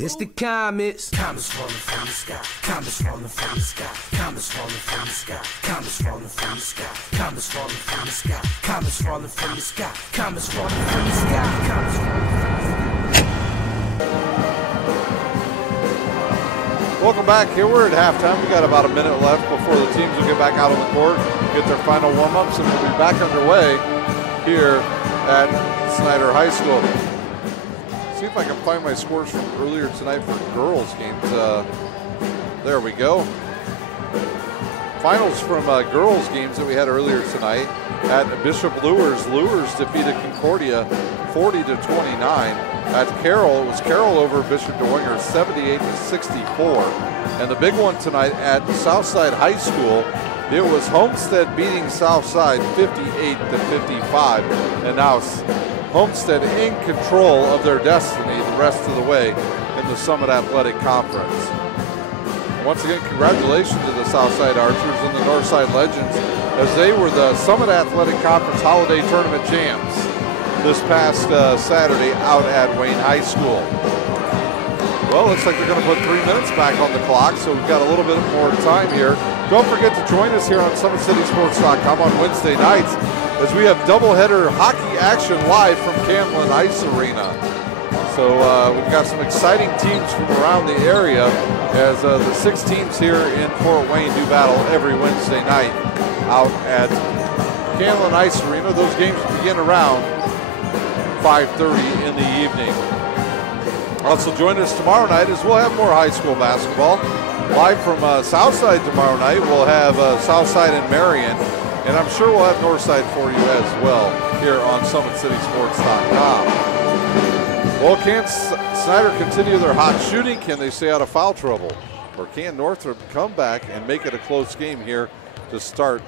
It's the Komets. Komets falling from the sky. Komets falling from the sky. Komets falling from the sky. Komets falling from the sky. Komets falling from the sky. Komets falling from the sky. Komets falling from the sky. Komets falling from the sky. Welcome back. Here we're at halftime. We got about a minute left before the teams will get back out on the court, get their final warm-ups, and we'll be back underway here at Snider High School. See if I can find my scores from earlier tonight for girls games. There we go. finals from girls games that we had earlier tonight. At Bishop Lures, Lures defeated Concordia 40-29. At Carroll, it was Carroll over Bishop DeWinger 78-64. And the big one tonight at Southside High School, it was Homestead beating Southside 58-55. And now Homestead in control of their destiny the rest of the way in the Summit Athletic Conference. Once again, congratulations to the Southside Archers and the Northside Legends, as they were the Summit Athletic Conference Holiday Tournament champs this past Saturday out at Wayne High School. Well, looks like they're going to put 3 minutes back on the clock, so we've got a little bit more time here. Don't forget to join us here on SummitCitySports.com on Wednesday nights as we have doubleheader hockey action live from Camlin Ice Arena. So we've got some exciting teams from around the area as the 6 teams here in Fort Wayne do battle every Wednesday night out at Camlin Ice Arena. Those games begin around 5:30 in the evening. Also join us tomorrow night as we'll have more high school basketball. Live from Southside tomorrow night, we'll have Southside and Marion, and I'm sure we'll have Northside for you as well here on SummitCitySports.com. Well, can Snider continue their hot shooting? Can they stay out of foul trouble? Or can Northrop come back and make it a close game here to start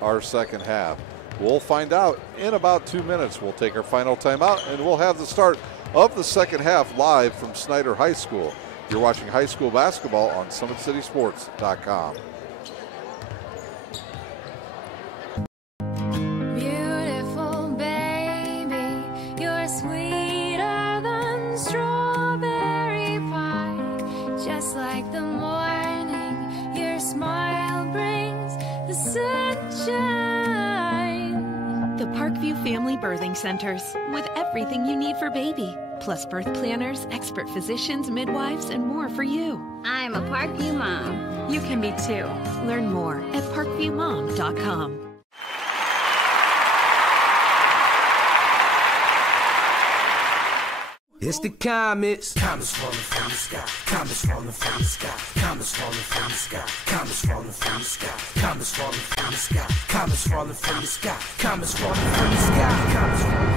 our second half? We'll find out in about 2 minutes. We'll take our final timeout and we'll have the start of the second half live from Snider High School. You're watching high school basketball on SummitCitySports.com. Beautiful baby, you're sweeter than strawberry pie. Just like the morning, your smile brings the sunshine. The Parkview Family Birthing Centers, with everything you need for baby, plus birth planners, expert physicians, midwives, and more for you. I'm a Parkview mom. You can be too. Learn more at parkviewmom.com. It's the Komets. Komets falling from the sky. Komets falling from the sky. Komets falling from the sky. Komets falling from the sky. Komets falling from the sky. Komets falling from the sky. Komets falling from the sky. Komets falling from the sky.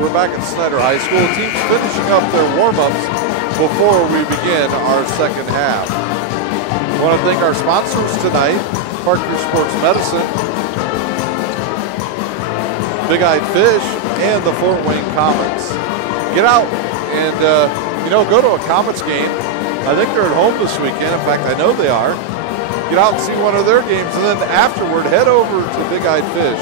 We're back at Snider High School. The team's finishing up their warm-ups before we begin our second half. I want to thank our sponsors tonight, Parkview Sports Medicine, Big Eyed Fish, and the Fort Wayne Komets. Get out and, go to a Komets game. I think they're at home this weekend. In fact, I know they are. Get out and see one of their games, and then afterward, head over to Big Eyed Fish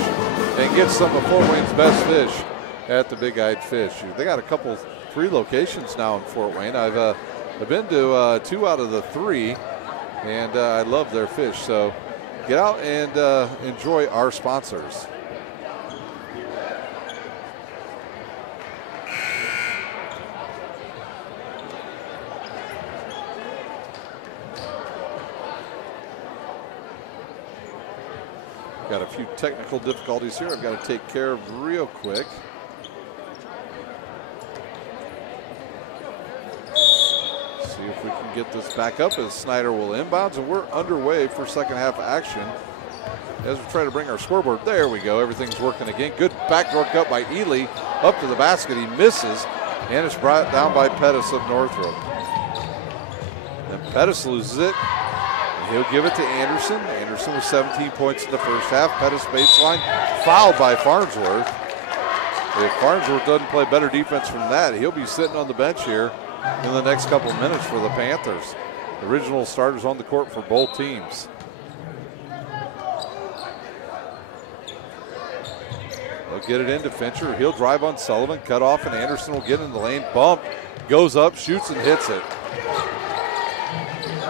and get some of Fort Wayne's best fish at the Big Eyed Fish. They got 3 locations now in Fort Wayne. I've been to 2 out of the 3, and I love their fish. So get out and enjoy our sponsors. Got a few technical difficulties here I've got to take care of real quick. See if we can get this back up as Snider will inbounds, and we're underway for second half action as we try to bring our scoreboard. There we go, everything's working again. Good backdoor cut by Ely up to the basket. He misses, and it's brought down by Pettis of Northrop. And Pettis loses it. He'll give it to Anderson. Anderson with 17 points in the first half. Pettis baseline, fouled by Farnsworth. If Farnsworth doesn't play better defense from that, he'll be sitting on the bench here in the next couple of minutes for the Panthers. Original starters on the court for both teams. They'll get it into Fincher. He'll drive on Sullivan, cut off, and Anderson will get in the lane. Bump, goes up, shoots, and hits it.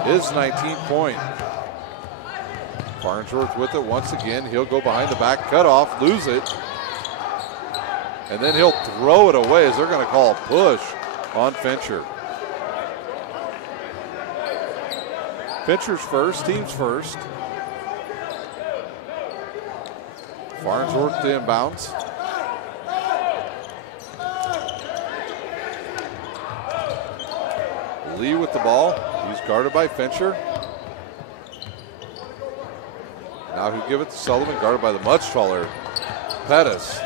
His 19th point. Farnsworth with it once again. He'll go behind the back, cut off, lose it. And then he'll throw it away as they're going to call a push on Fincher. Fincher's first, team's first. Farnsworth to inbounds. Lee with the ball. He's guarded by Fincher. Now he'll give it to Sullivan, guarded by the much taller Pettis.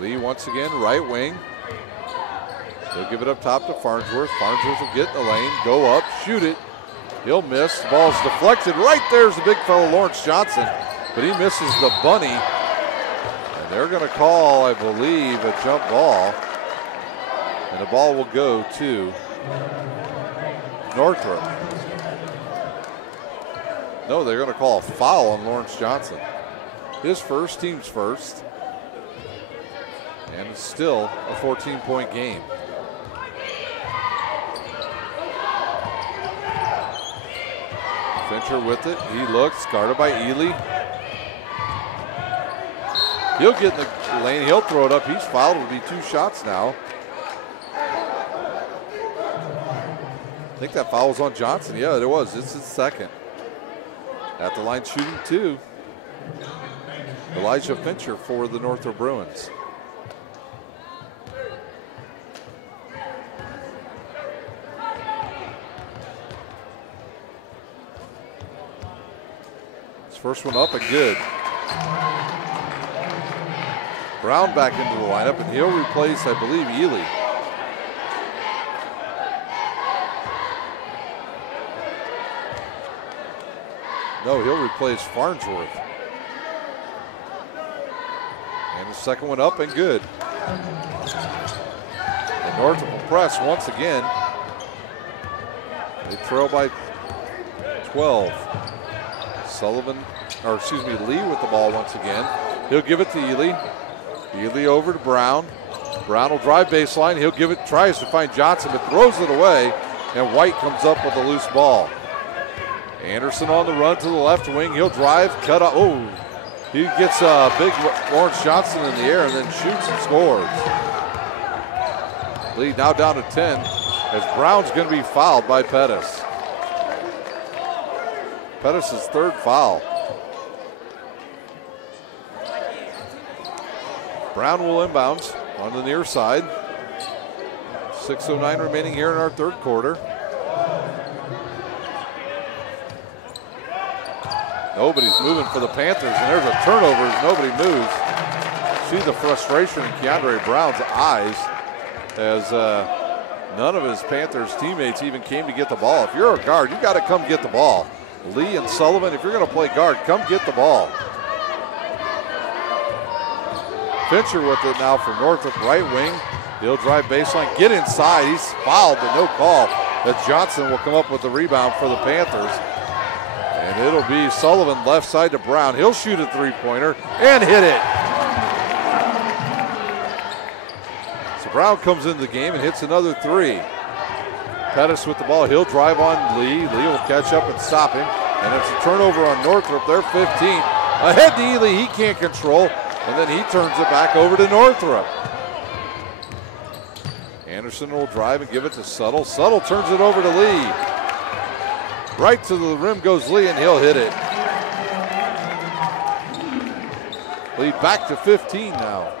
Lee once again, right wing. He'll give it up top to Farnsworth. Farnsworth will get in the lane, go up, shoot it. He'll miss. The ball's deflected. Right there's the big fellow Lawrence Johnson, but he misses the bunny. And they're going to call, I believe, a jump ball. And the ball will go to Northrop. No, they're going to call a foul on Lawrence Johnson. His first, team's first. And it's still a 14-point game. Fincher with it. He looks, guarded by Ely. He'll get in the lane. He'll throw it up. He's fouled. It'll be 2 shots now. I think that foul was on Johnson. Yeah, it was. It's his second. At the line shooting 2. Elijah Fincher for the Northrop Bruins. First one up and good. Brown back into the lineup, and he'll replace, I believe, Ely. No, he'll replace Farnsworth. And the second one up and good. And Northrop will press once again. They trail by 12. Sullivan, or excuse me, Lee with the ball once again. He'll give it to Ely. Ely over to Brown. Brown will drive baseline. He'll give it, tries to find Johnson, but throws it away, and White comes up with a loose ball. Anderson on the run to the left wing. He'll drive, cut up. Oh, he gets a big Lawrence Johnson in the air and then shoots and scores. Lead now down to 10 as Brown's going to be fouled by Pettis. Pettis' third foul. Brown will inbounds on the near side. 6:09 remaining here in our third quarter. Nobody's moving for the Panthers, and there's a turnover as nobody moves. See the frustration in Keandre Brown's eyes as none of his Panthers teammates even came to get the ball. If you're a guard, you got to come get the ball. Lee and Sullivan, if you're going to play guard, come get the ball. Fincher with it now for Northrop, right wing. He'll drive baseline, get inside. He's fouled, but no call. That Johnson will come up with the rebound for the Panthers. And it'll be Sullivan left side to Brown. He'll shoot a three-pointer and hit it. So Brown comes into the game and hits another three. Pettis with the ball. He'll drive on Lee. Lee will catch up and stop him. And it's a turnover on Northrop. They're 15. Ahead to Ely. He can't control. And then he turns it back over to Northrop. Anderson will drive and give it to Suttle. Suttle turns it over to Lee. Right to the rim goes Lee, and he'll hit it. Lead back to 15 now.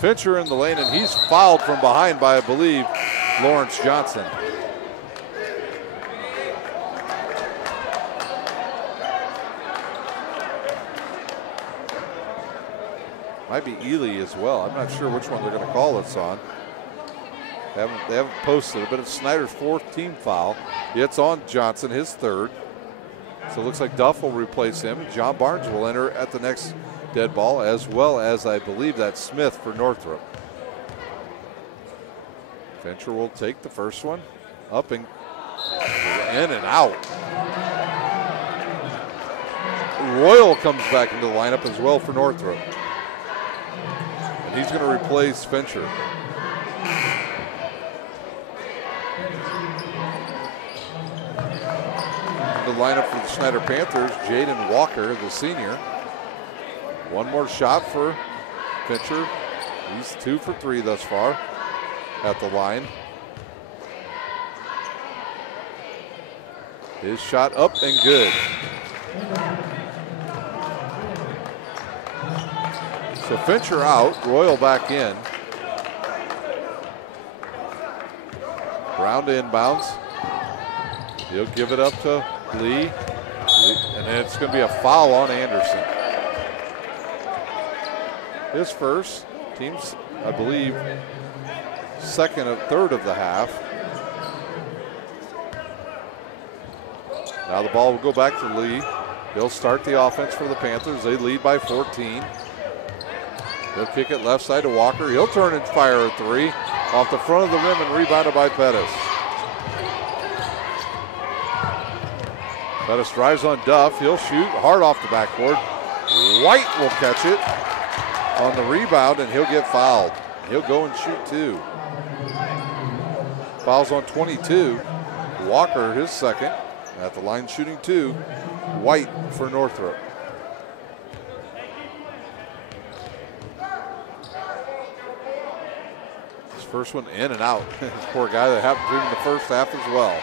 Fincher in the lane, and he's fouled from behind by, I believe, Lawrence Johnson. Might be Ely as well. I'm not sure which one they're going to call this on. They haven't posted it, but it's Snider's fourth team foul. It's on Johnson, his third. So it looks like Duff will replace him. John Barnes will enter at the next dead ball, as well as, I believe, that's Smith for Northrop. Fincher will take the first one. Up and in and out. Royal comes back into the lineup as well for Northrop. And he's going to replace Fincher. The lineup for the Snider Panthers, Jaden Walker, the senior. One more shot for Fincher. He's 2 for 3 thus far at the line. His shot up and good. So Fincher out, Royal back in. Brown to inbounds. He'll give it up to Lee. And then it's going to be a foul on Anderson. His first, team's, I believe, third of the half. Now the ball will go back to Lee. He'll start the offense for the Panthers. They lead by 14. He'll kick it left side to Walker. He'll turn and fire a three off the front of the rim and rebounded by Pettis. Pettis drives on Duff. He'll shoot hard off the backboard. White will catch it on the rebound and he'll get fouled. He'll go and shoot two. Fouls on 22. Walker, his second. At the line shooting two. White for Northrop. His first one in and out. This poor guy that happened to him in the first half as well.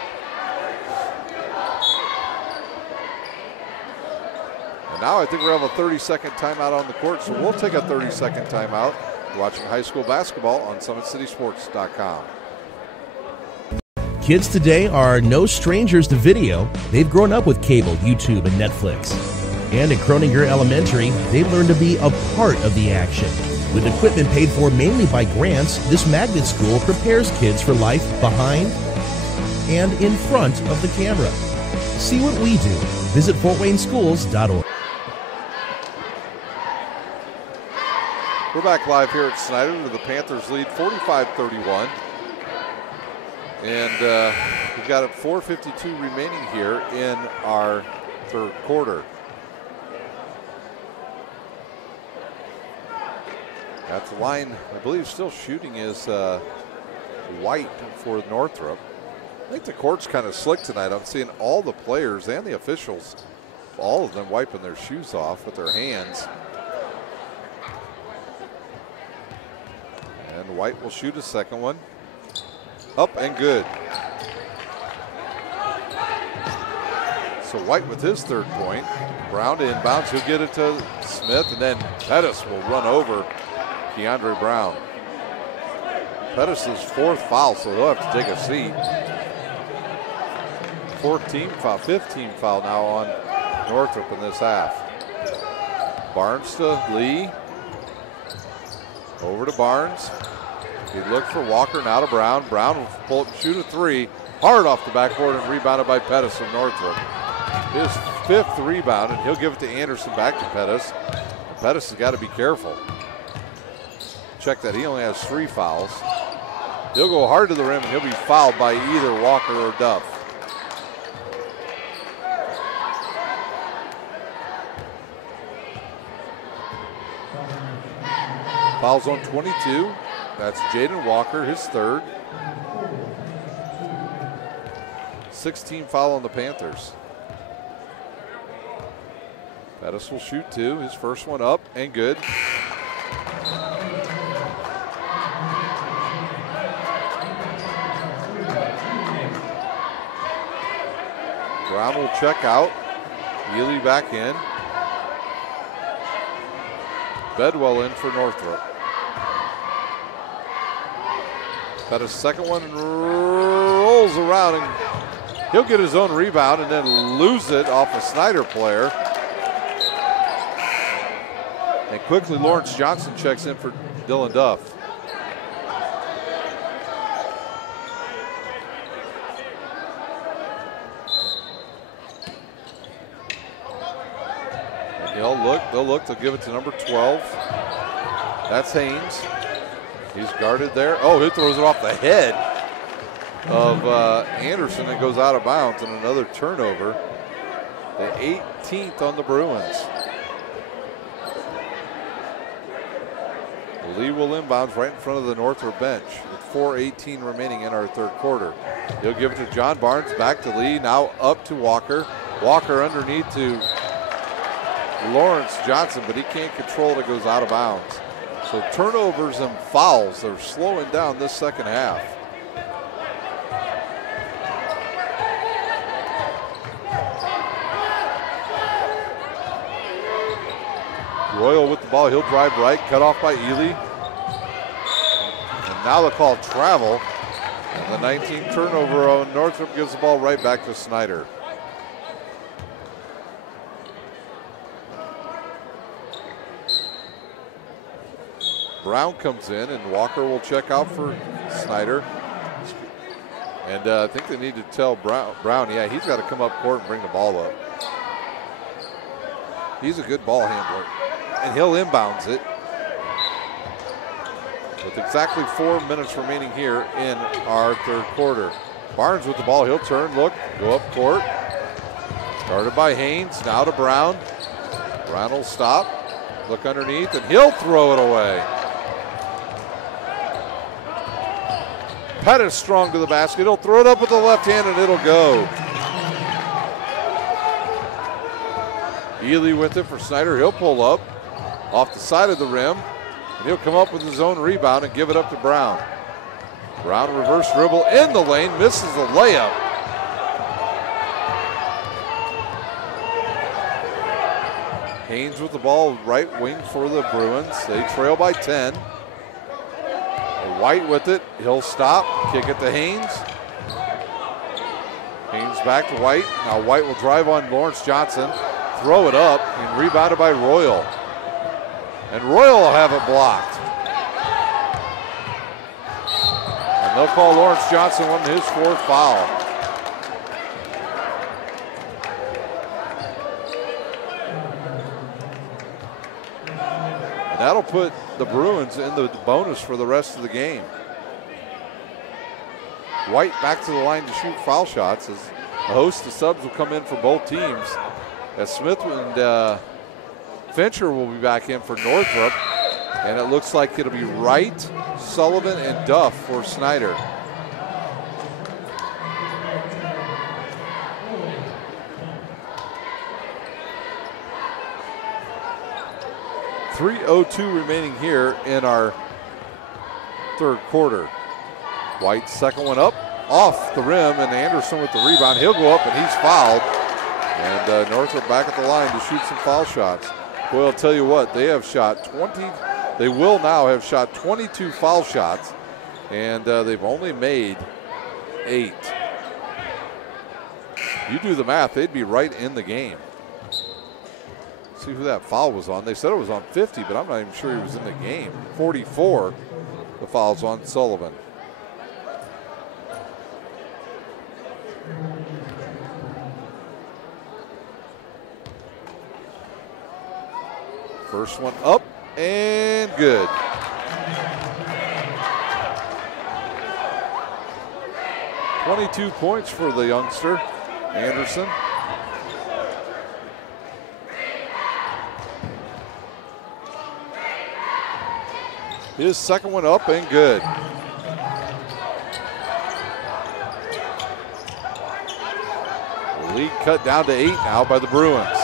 And now I think we have a 30-second timeout on the court, so we'll take a 30-second timeout. Watching high school basketball on SummitCitySports.com. Kids today are no strangers to video. They've grown up with cable, YouTube, and Netflix. And at Kroninger Elementary, they've learned to be a part of the action. With equipment paid for mainly by grants, this magnet school prepares kids for life behind and in front of the camera. See what we do. Visit FortWayneSchools.org. We're back live here at Snider with the Panthers lead 45-31. And we've got 4:52 remaining here in our third quarter. At the line, I believe still shooting is White for Northrop. I think the court's kind of slick tonight. I'm seeing all the players and the officials, all of them wiping their shoes off with their hands. And White will shoot a second one. Up and good. So White with his third point. Brown to inbounds. He'll get it to Smith, and then Pettis will run over Keandre Brown. Pettis' fourth foul, so he'll have to take a seat. 15 foul now on Northrop in this half. Barnes to Lee. Over to Barnes. He looked for Walker, now to Brown. Brown will pull up and shoot a three. Hard off the backboard and rebounded by Pettis from Northrop. His fifth rebound, and he'll give it to Anderson, back to Pettis. Pettis has got to be careful. Check that, he only has 3 fouls. He'll go hard to the rim, and he'll be fouled by either Walker or Duff. Fouls on 22. That's Jaden Walker, his third. 16 foul on the Panthers. Pettis will shoot two. His first one up and good. Brown will check out. Ely back in. Bedwell in for Northrop. Pettis' second one rolls around, and he'll get his own rebound and then lose it off a Snider player. And quickly Lawrence Johnson checks in for Dylan Duff. And they'll look, they'll give it to number 12. That's Haynes. He's guarded there. Oh, he throws it off the head of Anderson and goes out of bounds, and another turnover. The 18th on the Bruins. Lee will inbounds right in front of the Northrop bench with 4:18 remaining in our third quarter. He'll give it to John Barnes, back to Lee, now up to Walker. Walker underneath to Lawrence Johnson, but he can't control it. It goes out of bounds. So turnovers and fouls are slowing down this second half. Royal with the ball, he'll drive right, cut off by Ely. And now they'll call travel And the 19th turnover on Northrop gives the ball right back to Snider. Brown comes in, and Walker will check out for Snider. And I think they need to tell Brown, yeah, he's got to come up court and bring the ball up. He's a good ball handler, and he'll inbounds it. With exactly 4 minutes remaining here in our third quarter. Barnes with the ball, he'll turn, look, go up court. Started by Haynes, now to Brown. Brown will stop, look underneath, and he'll throw it away. Pettis strong to the basket. He'll throw it up with the left hand and it'll go. Ely with it for Snider. He'll pull up off the side of the rim. And he'll come up with his own rebound and give it up to Brown. Brown reverse dribble in the lane. Misses the layup. Haynes with the ball right wing for the Bruins. They trail by 10. White with it, he'll stop, kick it to Haynes. Haynes back to White. Now White will drive on Lawrence Johnson, throw it up, and rebounded by Royal. And Royal will have it blocked. And they'll call Lawrence Johnson on his fourth foul. And that'll put the Bruins in the bonus for the rest of the game. White back to the line to shoot foul shots as a host of subs will come in for both teams. As Smith and Fincher will be back in for Northrop. And it looks like it'll be Wright, Sullivan, and Duff for Snider. .302 remaining here in our third quarter. White second one up, off the rim, and Anderson with the rebound. He'll go up and he's fouled. And Northrop back at the line to shoot some foul shots. Well, I'll tell you what, they have shot 20, they will now have shot 22 foul shots, and they've only made 8. You do the math, they'd be right in the game. See who that foul was on. They said it was on 50, but I'm not even sure he was in the game. 44, the foul's on Sullivan. First one up and good. .22 points for the youngster, Anderson. His second one up and good. The lead cut down to 8 now by the Bruins.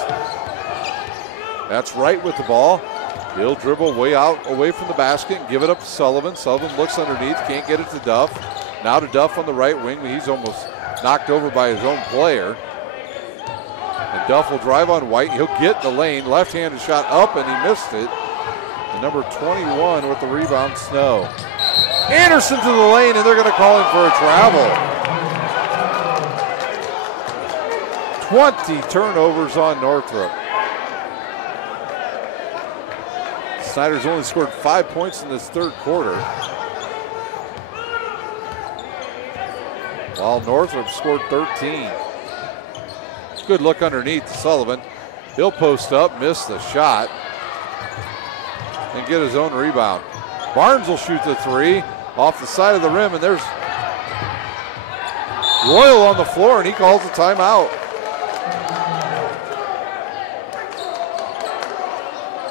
That's Wright with the ball. He'll dribble way out away from the basket and give it up to Sullivan. Sullivan looks underneath, can't get it to Duff. Now to Duff on the right wing, but he's almost knocked over by his own player. And Duff will drive on White. He'll get in the lane, left-handed shot up, and he missed it. And number 21 with the rebound, Snow. Anderson to the lane, and they're going to call him for a travel. 20 turnovers on Northrop. Snider's only scored 5 points in this third quarter, while Northrop scored 13. Good look underneath to Sullivan. He'll post up, miss the shot, and get his own rebound. Barnes will shoot the three off the side of the rim, and there's Royal on the floor, and he calls a timeout.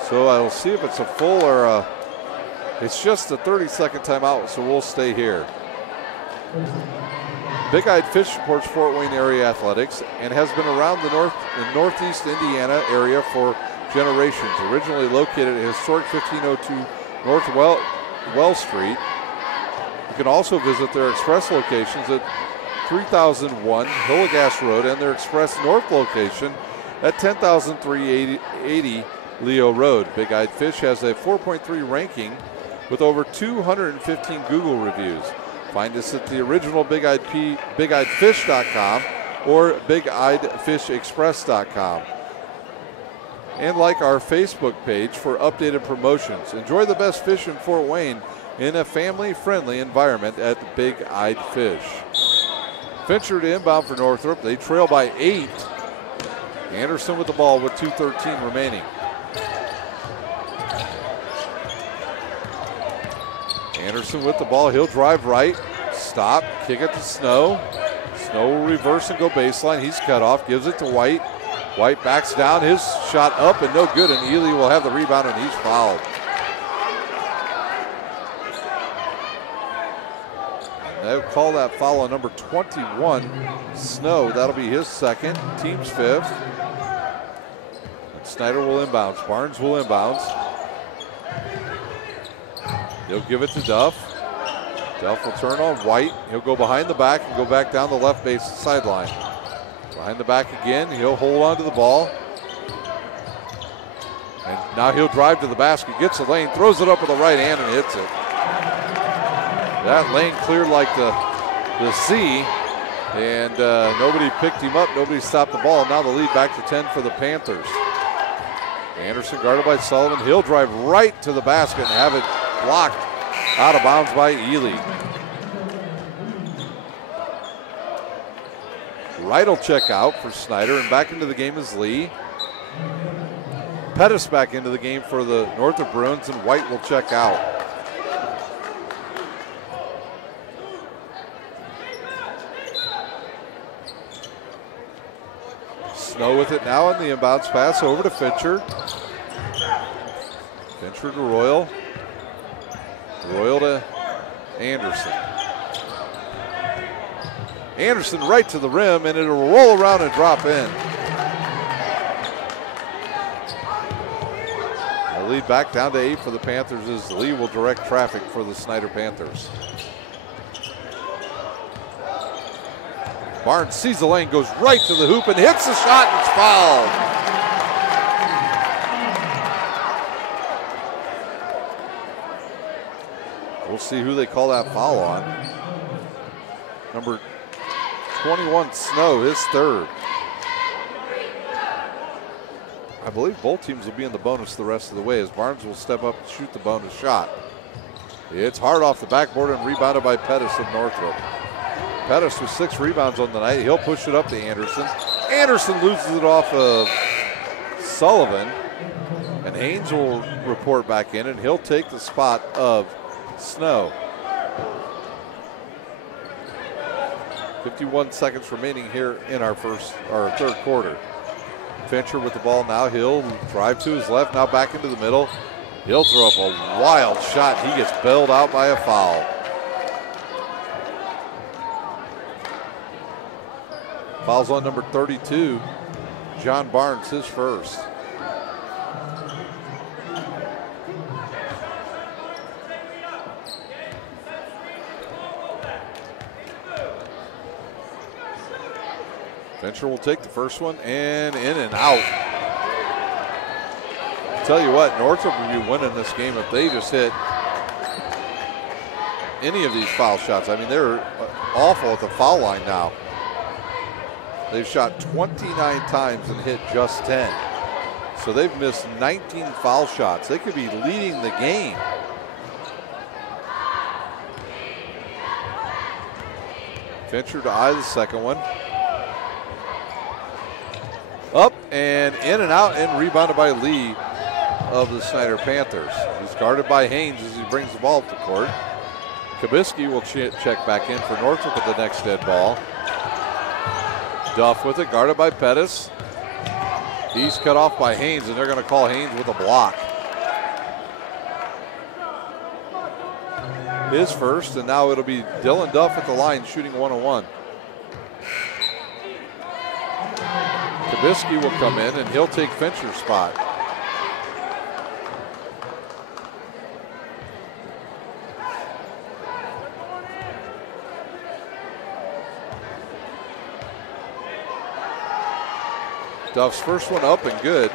So I'll see if it's a full or it's just a 30-second timeout, so we'll stay here. Big Eyed Fish supports Fort Wayne area athletics and has been around the northeast Indiana area for generations. Originally located at historic 1502 North Wells Street. You can also visit their express locations at 3001 Hillegas Road and their express north location at 10,380 Leo Road. Big Eyed Fish has a 4.3 ranking with over 215 Google reviews. Find us at the original BigEyedFish.com or BigEyedFishExpress.com. And like our Facebook page for updated promotions. Enjoy the best fish in Fort Wayne in a family-friendly environment at the Big Eyed Fish. Fincher to inbound for Northrop. They trail by 8. Anderson with the ball with 2:13 remaining. Anderson with the ball. He'll drive right. Stop. Kick it to Snow. Snow will reverse and go baseline. He's cut off. Gives it to White. White backs down. His shot up and no good. And Ely will have the rebound and he's fouled. They'll call that foul on number 21, Snow. That'll be his second, team's 5th. And Snider will inbounds. Barnes will inbounds. He'll give it to Duff. Duff will turn on White. He'll go behind the back and go back down the left base sideline. Behind the back again. He'll hold on to the ball. And now he'll drive to the basket, gets the lane, throws it up with the right hand and hits it. That lane cleared like the sea, and nobody picked him up. Nobody stopped the ball. Now the lead back to 10 for the Panthers. Anderson guarded by Sullivan. He'll drive right to the basket and have it blocked out of bounds by Ely. Wright will check out for Snider, and back into the game is Lee. Pettis back into the game for the Northrop Bruins, and White will check out. Snow with it now in the inbounds pass over to Fincher. Fincher to Royal. Royal to Anderson. Anderson right to the rim, and it'll roll around and drop in. The lead back down to 8 for the Panthers as Lee will direct traffic for the Snider Panthers. Barnes sees the lane, goes right to the hoop and hits the shot, and it's fouled. We'll see who they call that foul on. Number 21, Snow, his 3rd. I believe both teams will be in the bonus the rest of the way as Barnes will step up and shoot the bonus shot. It's hard off the backboard and rebounded by Pettis of Northrop. Pettis with 6 rebounds on the night. He'll push it up to Anderson. Anderson loses it off of Sullivan. And Haynes will report back in, and he'll take the spot of Snow. 51 seconds remaining here in our 3rd quarter. Fincher with the ball now. He'll drive to his left, now back into the middle. He'll throw up a wild shot. He gets bailed out by a foul. Foul's on number 32, John Barnes, his 1st. Fincher will take the first one and in and out. I'll tell you what, Northrop will be winning this game if they just hit any of these foul shots. I mean, they're awful at the foul line now. They've shot 29 times and hit just 10. So they've missed 19 foul shots. They could be leading the game. Fincher to eye the second one. Up and in and out and rebounded by Lee of the Snider Panthers. He's guarded by Haynes as he brings the ball up the court. Kabisky will check back in for Northrop at the next dead ball. Duff with it, guarded by Pettis. He's cut off by Haynes, and they're going to call Haynes with a block. His 1st, and now it'll be Dylan Duff at the line shooting 1-on-1. Kabisky will come in, and he'll take Fincher's spot. Duff's first one up and good.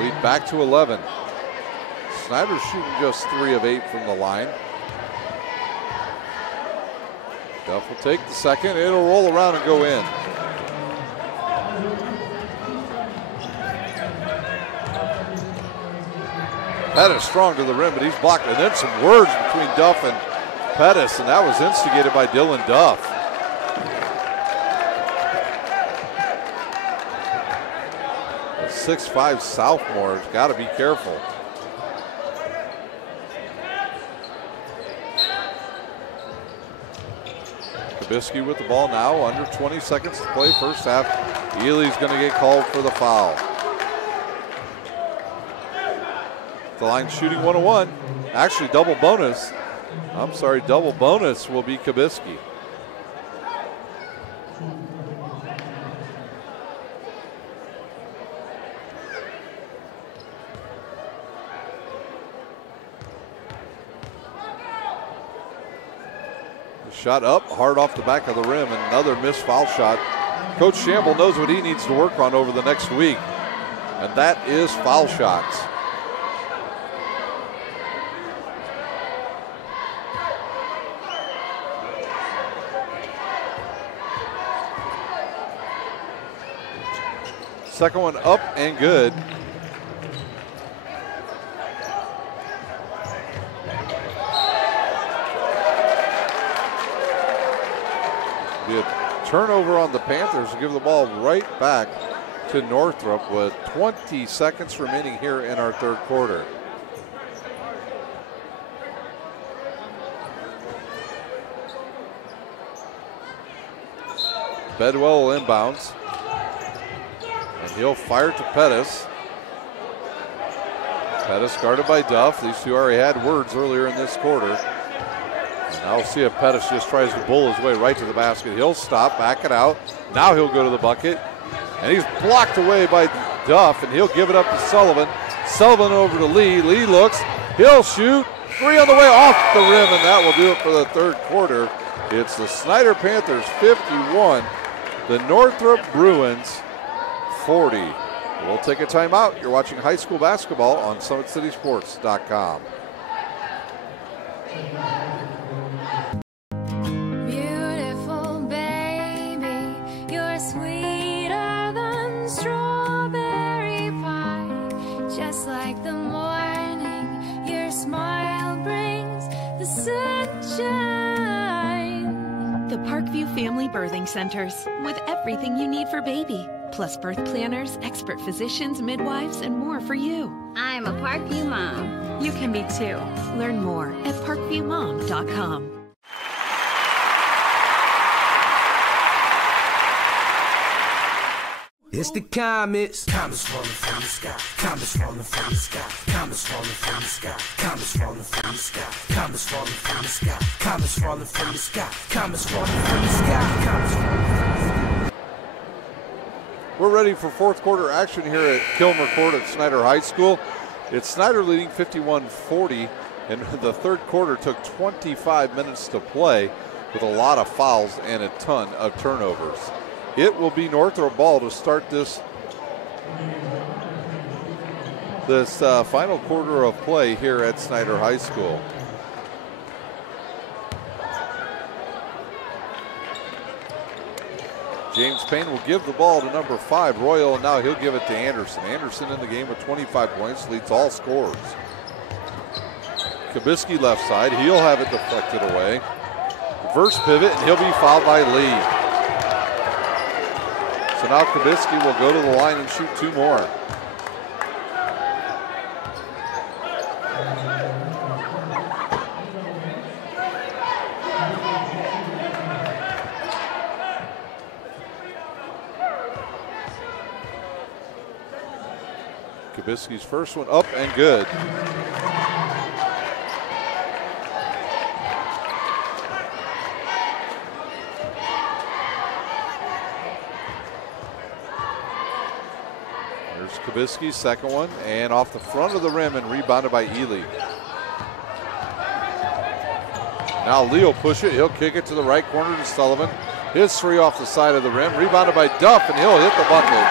Lead back to 11. Snider's shooting just 3 of 8 from the line. Duff will take the second. It'll roll around and go in. Pettis strong to the rim, but he's blocked. And then some words between Duff and Pettis, and that was instigated by Dylan Duff. A 6'5" sophomore has got to be careful. Kabisky with the ball now, under 20 seconds to play first half. Ely's going to get called for the foul. The line shooting 101. Actually, double bonus. I'm sorry, double bonus will be Kabisky. Shot up, hard off the back of the rim, and another missed foul shot. Coach Shamble knows what he needs to work on over the next week, and that is foul shots. Second one up and good. Be a turnover on the Panthers to give the ball right back to Northrop with 20 seconds remaining here in our third quarter. Bedwell will inbounds. And he'll fire to Pettis. Pettis guarded by Duff. These two already had words earlier in this quarter. And now we'll see if Pettis just tries to bull his way right to the basket. He'll stop, back it out. Now he'll go to the bucket. And he's blocked away by Duff, and he'll give it up to Sullivan. Sullivan over to Lee. Lee looks. He'll shoot. 3 on the way off the rim, and that will do it for the third quarter. It's the Snider Panthers 51, the Northrop Bruins 40. We'll take a timeout. You're watching high school basketball on SummitCitySports.com. Beautiful baby, you're sweeter than strawberry pie. Just like the morning, your smile brings the sunshine. The Parkview Family Birthing Centers, with everything you need for baby, plus birth planners, expert physicians, midwives, and more for you. I'm a Parkview mom. You can be too. Learn more at parkviewmom.com. It's the Komets. Komets falling from the sky. Komets falling from the sky. Komets falling from the sky. Komets falling from the sky. Komets falling from the sky. Komets falling from the sky. Komets falling from the sky. Komets falling from the sky. We're ready for fourth quarter action here at Kilmer Court at Snider High School. It's Snider leading 51-40, and the third quarter took 25 minutes to play with a lot of fouls and a ton of turnovers. It will be Northrop ball to start this final quarter of play here at Snider High School. James Payne will give the ball to number 5, Royal, and now he'll give it to Anderson. Anderson in the game with 25 points, leads all scorers. Kabisky left side, he'll have it deflected away. Reverse pivot, and he'll be fouled by Lee. So now Kabisky will go to the line and shoot 2 more. Kabisky's first one up and good. There's Kabisky's second one, and off the front of the rim and rebounded by Ely. Now Lee will push it. He'll kick it to the right corner to Sullivan. His 3 off the side of the rim, rebounded by Duff, and he'll hit the bucket.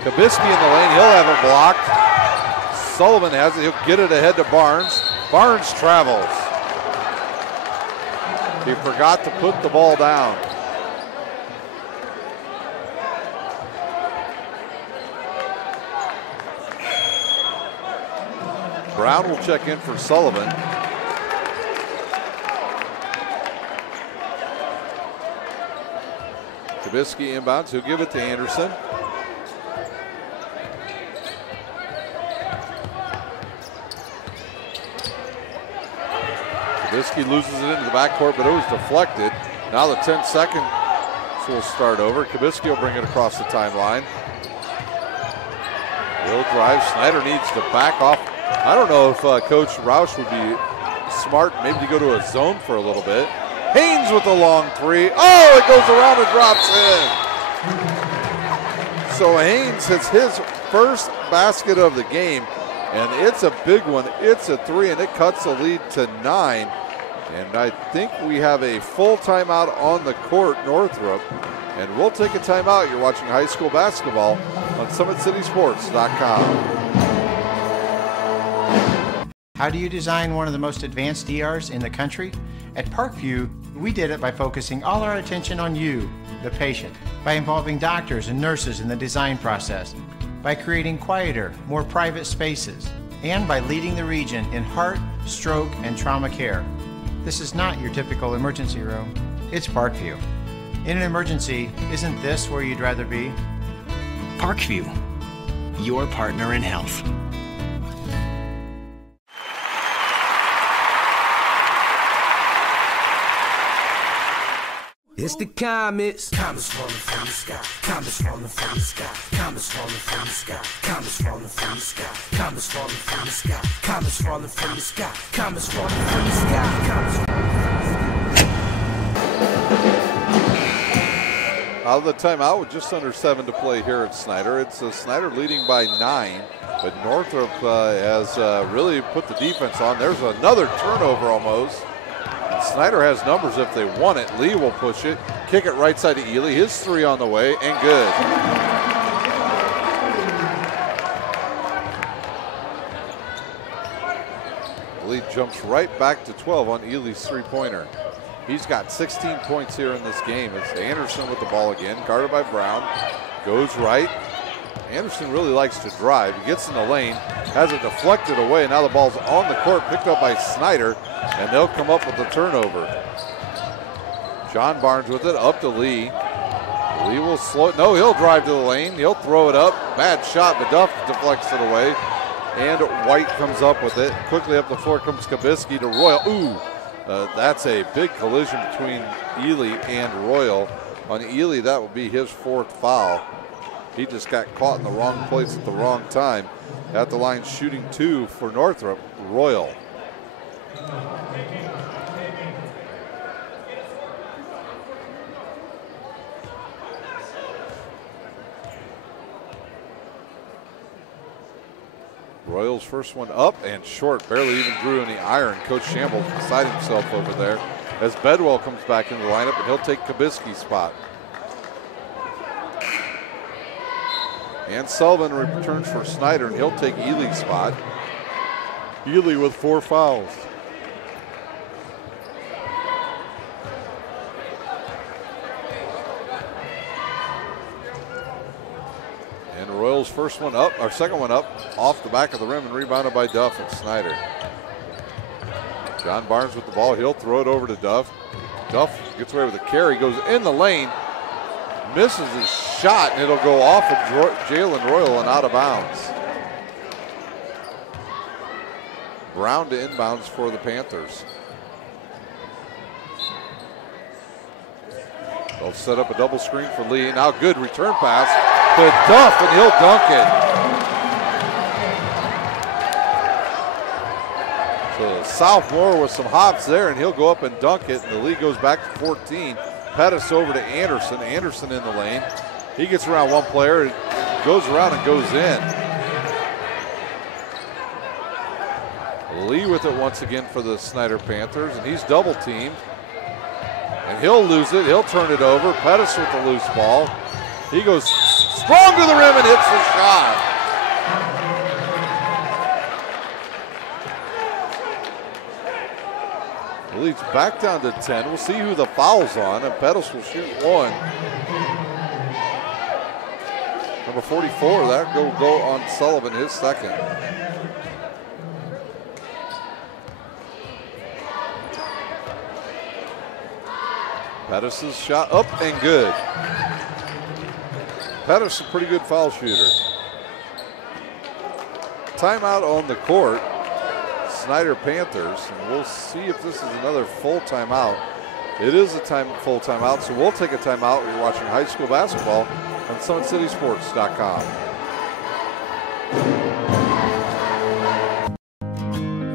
Kabisky in the lane, he'll have it blocked. Sullivan has it, he'll get it ahead to Barnes. Barnes travels. He forgot to put the ball down. Brown will check in for Sullivan. Kabisky inbounds, he'll give it to Anderson. Kabisky loses it into the backcourt, but it was deflected. Now the 10 seconds will start over. Kabisky will bring it across the timeline. Will drive, Snider needs to back off. I don't know if Coach Roush would be smart maybe to go to a zone for a little bit. Haynes with the long three. Oh, it goes around and drops in. So Haynes hits his first basket of the game, and it's a big one. It's a three, and it cuts the lead to 9. And I think we have a full timeout on the court, Northrop. And we'll take a timeout. You're watching high school basketball on SummitCitySports.com. How do you design one of the most advanced ERs in the country? At Parkview, we did it by focusing all our attention on you, the patient, by involving doctors and nurses in the design process, by creating quieter, more private spaces, and by leading the region in heart, stroke, and trauma care. This is not your typical emergency room. It's Parkview. In an emergency, isn't this where you'd rather be? Parkview, your partner in health. It's the Komets. Komets falling from the sky. Komets falling from the sky. Komets falling from the sky. Komets falling from the sky. Komets falling from the sky. Komets falling from the sky. Komets falling from the sky. Komets falling from the sky. Out of the timeout with just under 7 to play here at Snider. It's Snider leading by 9, but Northrop has really put the defense on. There's another turnover almost. Snider has numbers if they want it. Lee will push it, kick it right side to Ely. His three on the way, and good. Lee jumps right back to 12 on Ely's three-pointer. He's got 16 points here in this game. It's Anderson with the ball again, guarded by Brown. Goes right. Anderson really likes to drive. He gets in the lane, has it deflected away. Now the ball's on the court, picked up by Snider, and they'll come up with the turnover. John Barnes with it, up to Lee. Lee will slow it. No, he'll drive to the lane. He'll throw it up. Bad shot, but Duff deflects it away. And White comes up with it. Quickly up the floor comes Kabisky to Royal. Ooh, that's a big collision between Ely and Royal. On Ely, that will be his 4th foul. He just got caught in the wrong place at the wrong time. At the line, shooting 2 for Northrop, Royal. Royal's first one up and short, barely even drew any iron. Coach Shambles beside himself over there as Bedwell comes back into the lineup, and he'll take Kabisky's spot. And Sullivan returns for Snider, and he'll take Ely's spot. Ely with 4 fouls. And Royal's first one up, or second one up, off the back of the rim and rebounded by Duff and Snider. John Barnes with the ball, he'll throw it over to Duff. Duff gets away with a carry, goes in the lane, misses his shot, and it'll go off of Jalen Royal and out of bounds. Brown to inbounds for the Panthers. They'll set up a double screen for Lee. Now good return pass to Duff, and he'll dunk it. So the sophomore with some hops there, and he'll go up and dunk it, and the lead goes back to 14. Pettis over to Anderson. Anderson in the lane. He gets around one player, goes around and goes in. Lee with it once again for the Snider Panthers, and he's double teamed. And he'll lose it. He'll turn it over. Pettis with the loose ball. He goes Strong to the rim and hits the shot. The lead's back down to 10. We'll see who the foul's on, and Pettis will shoot one. Number 44, that will go on Sullivan, his second. Pettis' shot up and good. Pettis is a pretty good foul shooter. Timeout on the court. Snider Panthers, and we'll see if this is another full timeout. It is a full timeout, so we'll take a timeout. You're watching high school basketball on SummitCitySports.com.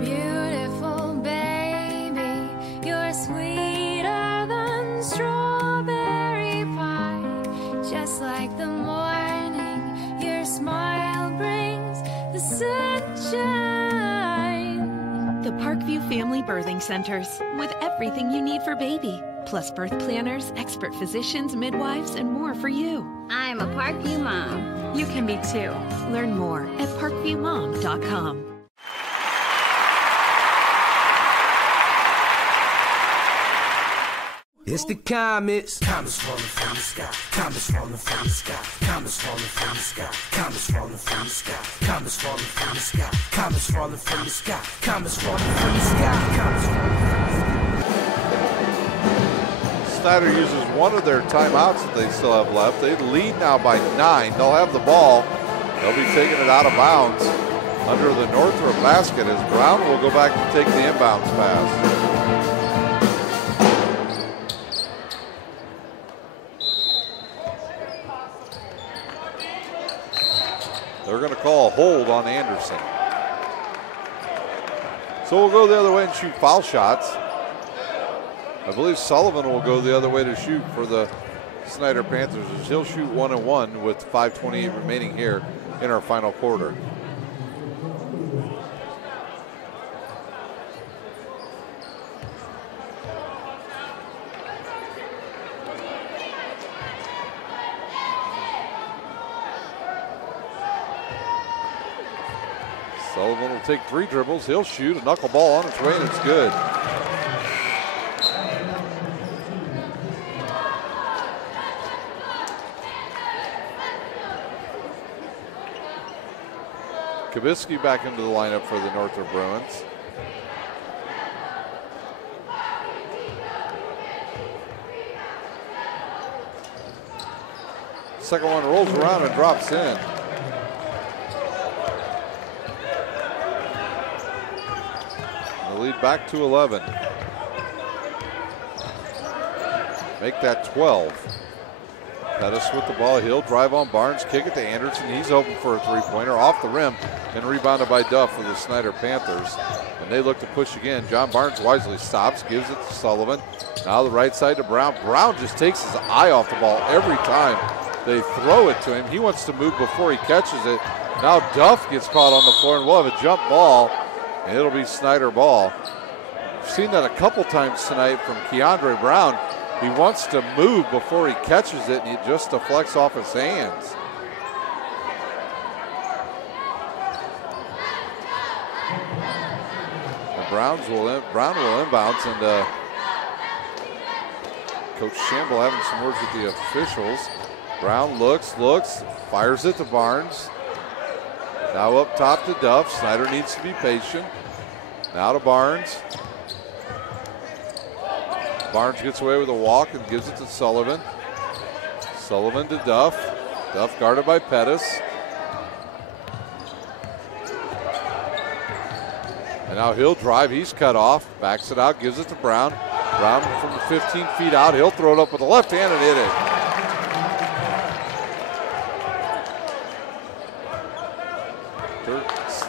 Beautiful baby, you're sweeter than strawberry pie. Just like the morning, your smile brings the sunshine. The Parkview Family Birthing Centers, with everything you need for baby, plus birth planners, expert physicians, midwives, and more for you. I'm a Parkview mom. You can be too. Learn more at parkviewmom.com. It's the Komets. Komets falling from the sky. Komets falling from the sky. Komets falling from the sky. Komets falling from the sky. Komets falling from the sky. Komets falling from the sky. Komets falling from the sky. Komets falling from the sky. Snider uses one of their timeouts that they still have left. They lead now by 9. They'll have the ball. They'll be taking it out of bounds under the Northrop basket as Brown will go back and take the inbounds pass. They're going to call a hold on Anderson. So we'll go the other way and shoot foul shots. I believe Sullivan will go the other way to shoot for the Snider Panthers. He'll shoot 1-1 with 5:28 remaining here in our final quarter. Sullivan will take 3 dribbles. He'll shoot a knuckleball on its way, and it's good. Kibisky back into the lineup for the Northrop Bruins. Second one rolls around and drops in. The lead back to 11. Make that 12. Pettis with the ball. He'll drive on Barnes, kick it to Anderson. He's open for a three-pointer off the rim and rebounded by Duff for the Snider Panthers. And they look to push again. John Barnes wisely stops, gives it to Sullivan. Now the right side to Brown. Brown just takes his eye off the ball every time they throw it to him. He wants to move before he catches it. Now Duff gets caught on the floor, and we'll have a jump ball, and it'll be Snider ball. We've seen that a couple times tonight from Keandre Brown. He wants to move before he catches it, and he just deflects off his hands. And Brown will inbounds, and Coach Shamble having some words with the officials. Brown looks, fires it to Barnes. Now up top to Duff. Snider needs to be patient. Now to Barnes. Barnes gets away with a walk and gives it to Sullivan. Sullivan to Duff. Duff guarded by Pettis. And now he'll drive. He's cut off. Backs it out. Gives it to Brown. Brown from the 15 feet out. He'll throw it up with the left hand and hit it.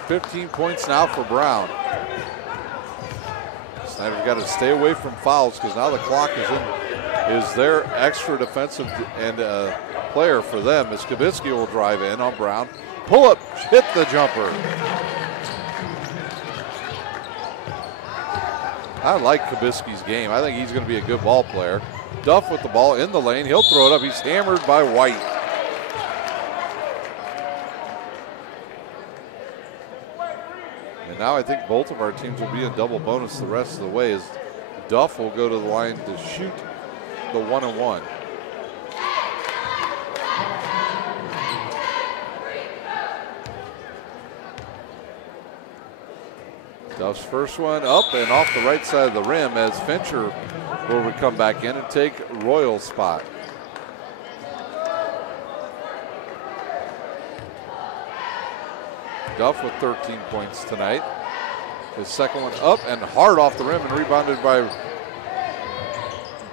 15 points now for Brown. Snider's got to stay away from fouls because now the clock is their extra defensive and player for them as Kibisky will drive in on Brown. Pull up, hit the jumper. I like Kibisky's game. I think he's going to be a good ball player. Duff with the ball in the lane. He'll throw it up. He's hammered by White. And now I think both of our teams will be in double bonus the rest of the way, as Duff will go to the line to shoot the 1-on-1. Duff's first one up and off the right side of the rim, as Fincher will come back in and take Royal's spot. Duff with 13 points tonight. His second one up and hard off the rim and rebounded by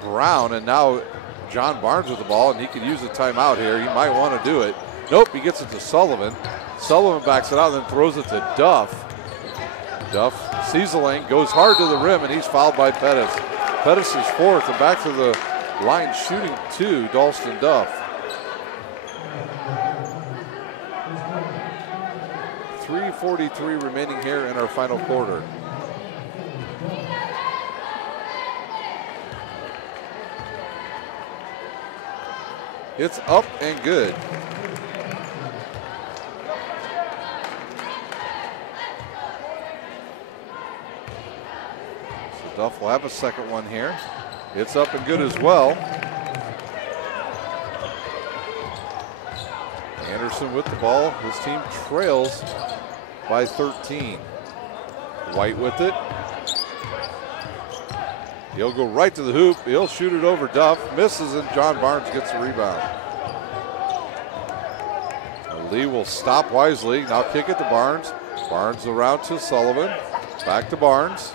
Brown. And now John Barnes with the ball, and he could use a timeout here. He might want to do it. Nope, he gets it to Sullivan. Sullivan backs it out and then throws it to Duff. Duff sees the lane, goes hard to the rim, and he's fouled by Pettis. Pettis is fourth, and back to the line shooting two, Dalston Duff. 3:43 remaining here in our final quarter. It's up and good. So Duff will have a second one here. It's up and good as well. Anderson with the ball. His team trails by 13. White with it. He'll go right to the hoop. He'll shoot it over Duff. Misses, and John Barnes gets the rebound. Lee will stop wisely. Now kick it to Barnes. Barnes around to Sullivan. Back to Barnes.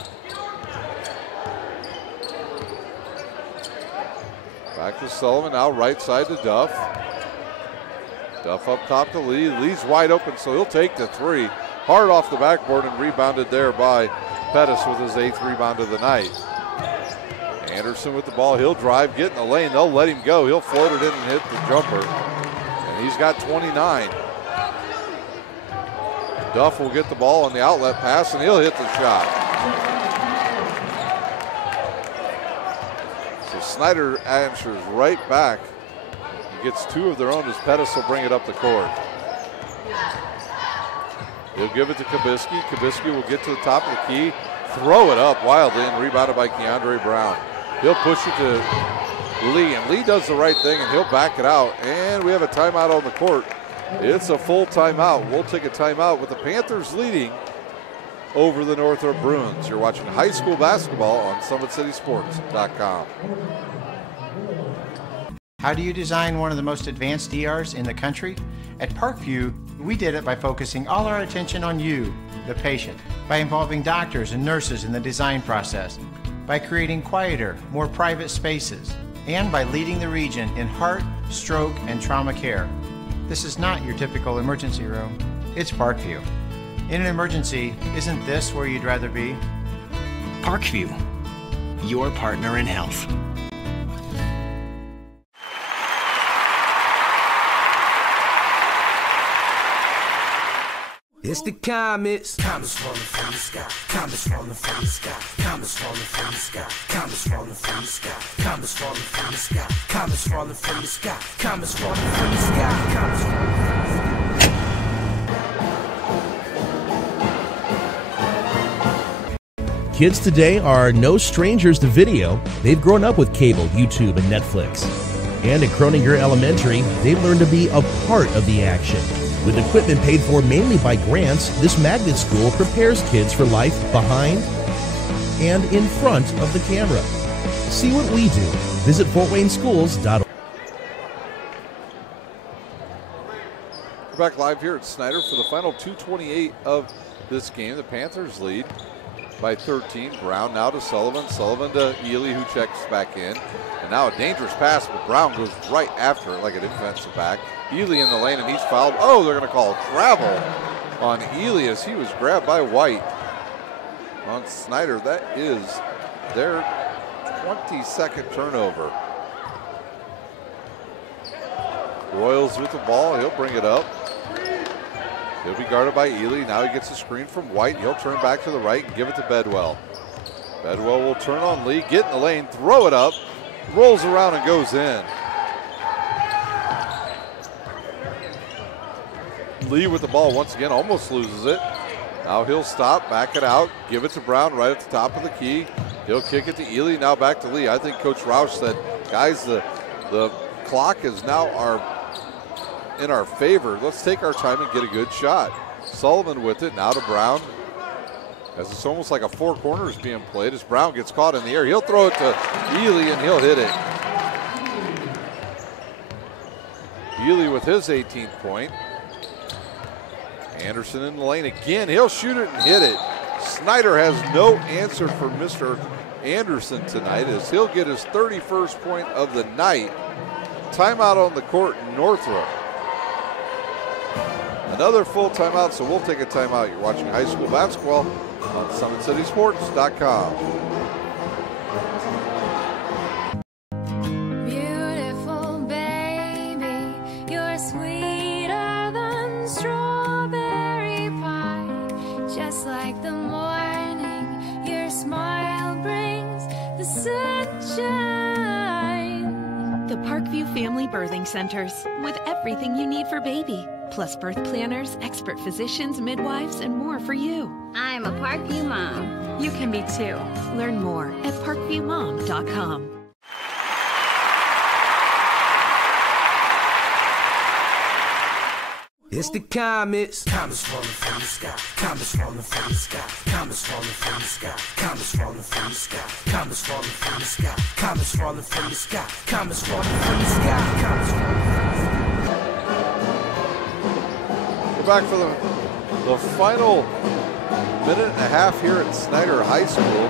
Back to Sullivan. Now right side to Duff. Duff up top to Lee. Lee's wide open, so he'll take the three. Hard off the backboard and rebounded there by Pettis with his 8th rebound of the night. Anderson with the ball. He'll drive, get in the lane. They'll let him go. He'll float it in and hit the jumper. And he's got 29. Duff will get the ball on the outlet pass, and he'll hit the shot. So Snider answers right back. He gets two of their own as Pettis will bring it up the court. He'll give it to Kabisky. Kabisky will get to the top of the key, throw it up wildly, and rebounded by Keandre Brown. He'll push it to Lee, and Lee does the right thing, and he'll back it out. And we have a timeout on the court. It's a full timeout. We'll take a timeout with the Panthers leading over the Northrop Bruins. You're watching high school basketball on SummitCitySports.com. How do you design one of the most advanced ERs in the country? At Parkview, we did it by focusing all our attention on you, the patient, by involving doctors and nurses in the design process, by creating quieter, more private spaces, and by leading the region in heart, stroke, and trauma care. This is not your typical emergency room. It's Parkview. In an emergency, isn't this where you'd rather be? Parkview, your partner in health. It's the Komets. Comets falling from the sky. Comets falling from the sky. Comets falling from the sky. Comets falling from the sky. Comets falling from the sky. Comets falling from the sky. Comets falling from the sky. Comets falling from the sky. Kids today are no strangers to video. They've grown up with cable, YouTube, and Netflix. And at Kroninger Elementary, they've learned to be a part of the action. With equipment paid for mainly by grants, this magnet school prepares kids for life behind and in front of the camera. See what we do. Visit FortWayneSchools.org. We're back live here at Snider for the final 2:28 of this game. The Panthers lead by 13. Brown now to Sullivan. Sullivan to Ely, who checks back in. And now a dangerous pass, but Brown goes right after it like a defensive back. Ely in the lane, and he's fouled. Oh, they're going to call travel on Ely as he was grabbed by White. On Snider, that is their 22nd turnover. Royals with the ball. He'll bring it up. He'll be guarded by Ely. Now he gets a screen from White. He'll turn back to the right and give it to Bedwell. Bedwell will turn on Lee, get in the lane, throw it up, rolls around and goes in. Lee with the ball once again, almost loses it. Now he'll stop, back it out, give it to Brown right at the top of the key. He'll kick it to Ely, now back to Lee. I think Coach Roush said, guys, the clock is now in our favor. Let's take our time and get a good shot. Sullivan with it, now to Brown. As it's almost like a four corners being played as Brown gets caught in the air. He'll throw it to Ely and he'll hit it. Ely with his 18th point. Anderson in the lane again. He'll shoot it and hit it. Snider has no answer for Mr. Anderson tonight as he'll get his 31st point of the night. Timeout on the court in Northrop. Another full timeout, so we'll take a timeout. You're watching high school basketball on SummitCitySports.com. Beautiful baby, you're sweeter than strawberry pie. Just like the morning, your smile brings the sunshine. The Parkview Family Birthing Centers, with everything you need for baby, plus birth planners, expert physicians, midwives, and more for you. I'm a Parkview mom. You can be too. Learn more at parkviewmom.com. It's the Komets. Komets falling from the sky. Komets falling from the sky. Komets falling from the sky. Komets falling from the sky. Komets falling from the sky. Komets falling from the sky. Komets falling from the sky. Komets falling from the sky. We're back for the final minute and a half here at Snider High School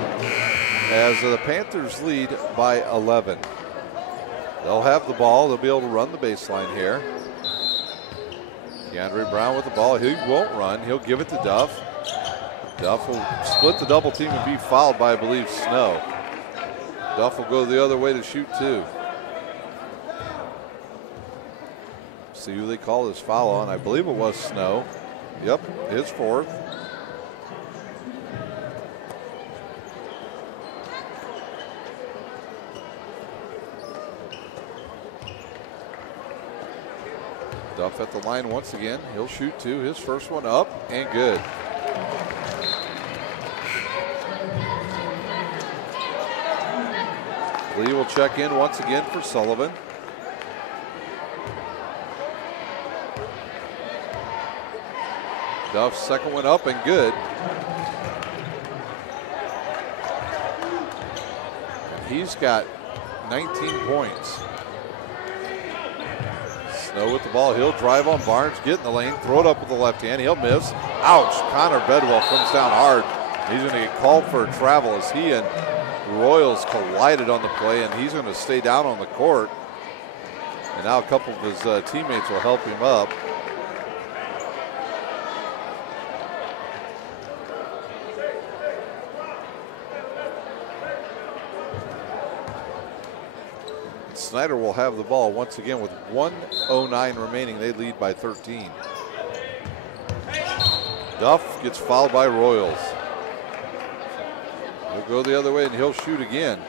as the Panthers lead by 11. They'll have the ball. They'll be able to run the baseline here. DeAndre Brown with the ball. He won't run. He'll give it to Duff. Duff will split the double team and be fouled by, I believe, Snow. Duff will go the other way to shoot two. See who they call this foul on. I believe it was Snow. Yep, his fourth. Duff at the line once again. He'll shoot two. His first one up and good. Lee will check in once again for Sullivan. Duff's second one up and good. He's got 19 points. Snow with the ball. He'll drive on Barnes, get in the lane, throw it up with the left hand. He'll miss. Ouch. Connor Bedwell comes down hard. He's going to get called for a travel as he and Royals collided on the play, and he's going to stay down on the court. And now a couple of his teammates will help him up. Snider will have the ball once again with 1:09 remaining. They lead by 13. Duff gets fouled by Royals. He'll go the other way and he'll shoot again.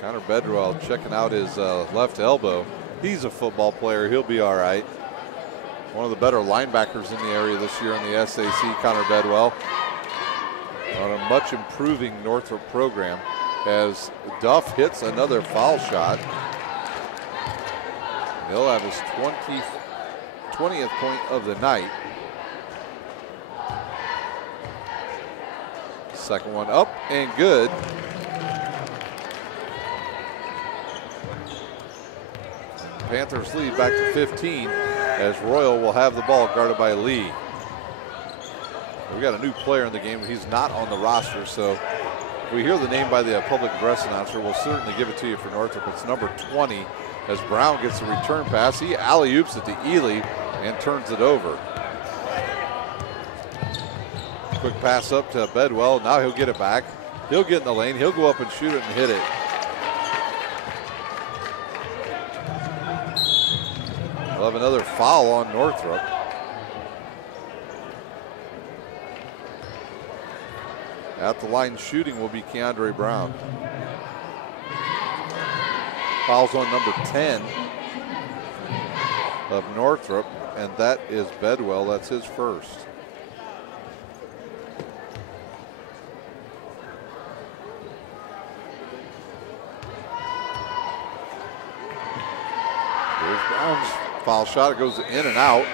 Connor Bedwell checking out his left elbow. He's a football player. He'll be all right. One of the better linebackers in the area this year in the SAC, Connor Bedwell. On a much improving Northrop program as Duff hits another foul shot. He'll have his 20th point of the night. Second one up and good. Panthers lead back to 15 as Royal will have the ball guarded by Lee. We got a new player in the game. He's not on the roster, so if we hear the name by the public address announcer, we'll certainly give it to you for Northrop. It's number 20 as Brown gets the return pass. He alley-oops it to Ely and turns it over. Quick pass up to Bedwell. Now he'll get it back. He'll get in the lane. He'll go up and shoot it and hit it. We'll have another foul on Northrop. At the line shooting will be Keandre Brown. Fouls on number 10. of Northrop, and that is Bedwell. That's his first. Here's Brown's foul shot. It goes in and out.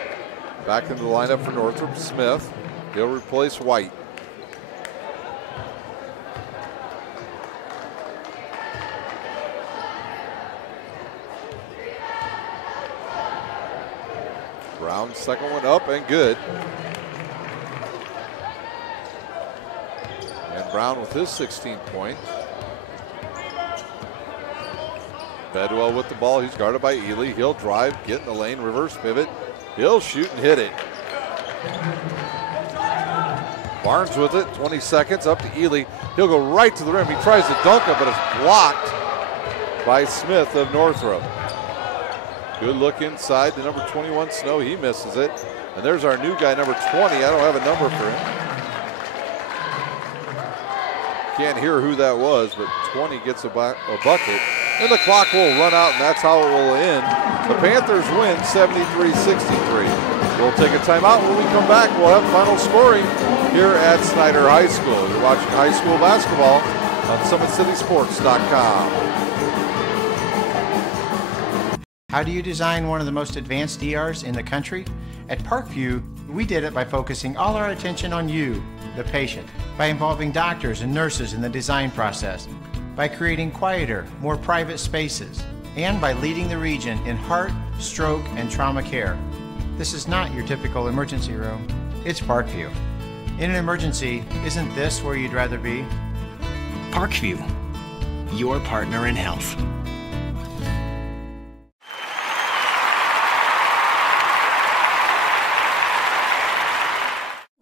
Back into the lineup for Northrop. Smith. He'll replace White. Brown's second one up and good. And Brown with his 16th point. Bedwell with the ball. He's guarded by Ely. He'll drive, get in the lane, reverse pivot. He'll shoot and hit it. Barnes with it, 20 seconds, up to Ely. He'll go right to the rim. He tries to dunk it, but it's blocked by Smith of Northrop. Good look inside to number 21, Snow. He misses it. And there's our new guy, number 20. I don't have a number for him. Can't hear who that was, but 20 gets a bucket. And the clock will run out, and that's how it will end. The Panthers win 73-63. We'll take a timeout. When we come back, we'll have final scoring here at Snider High School. You're watching high school basketball on SummitCitySports.com. How do you design one of the most advanced ERs in the country? At Parkview, we did it by focusing all our attention on you, the patient, by involving doctors and nurses in the design process, by creating quieter, more private spaces, and by leading the region in heart, stroke, and trauma care. This is not your typical emergency room. It's Parkview. In an emergency, isn't this where you'd rather be? Parkview, your partner in health.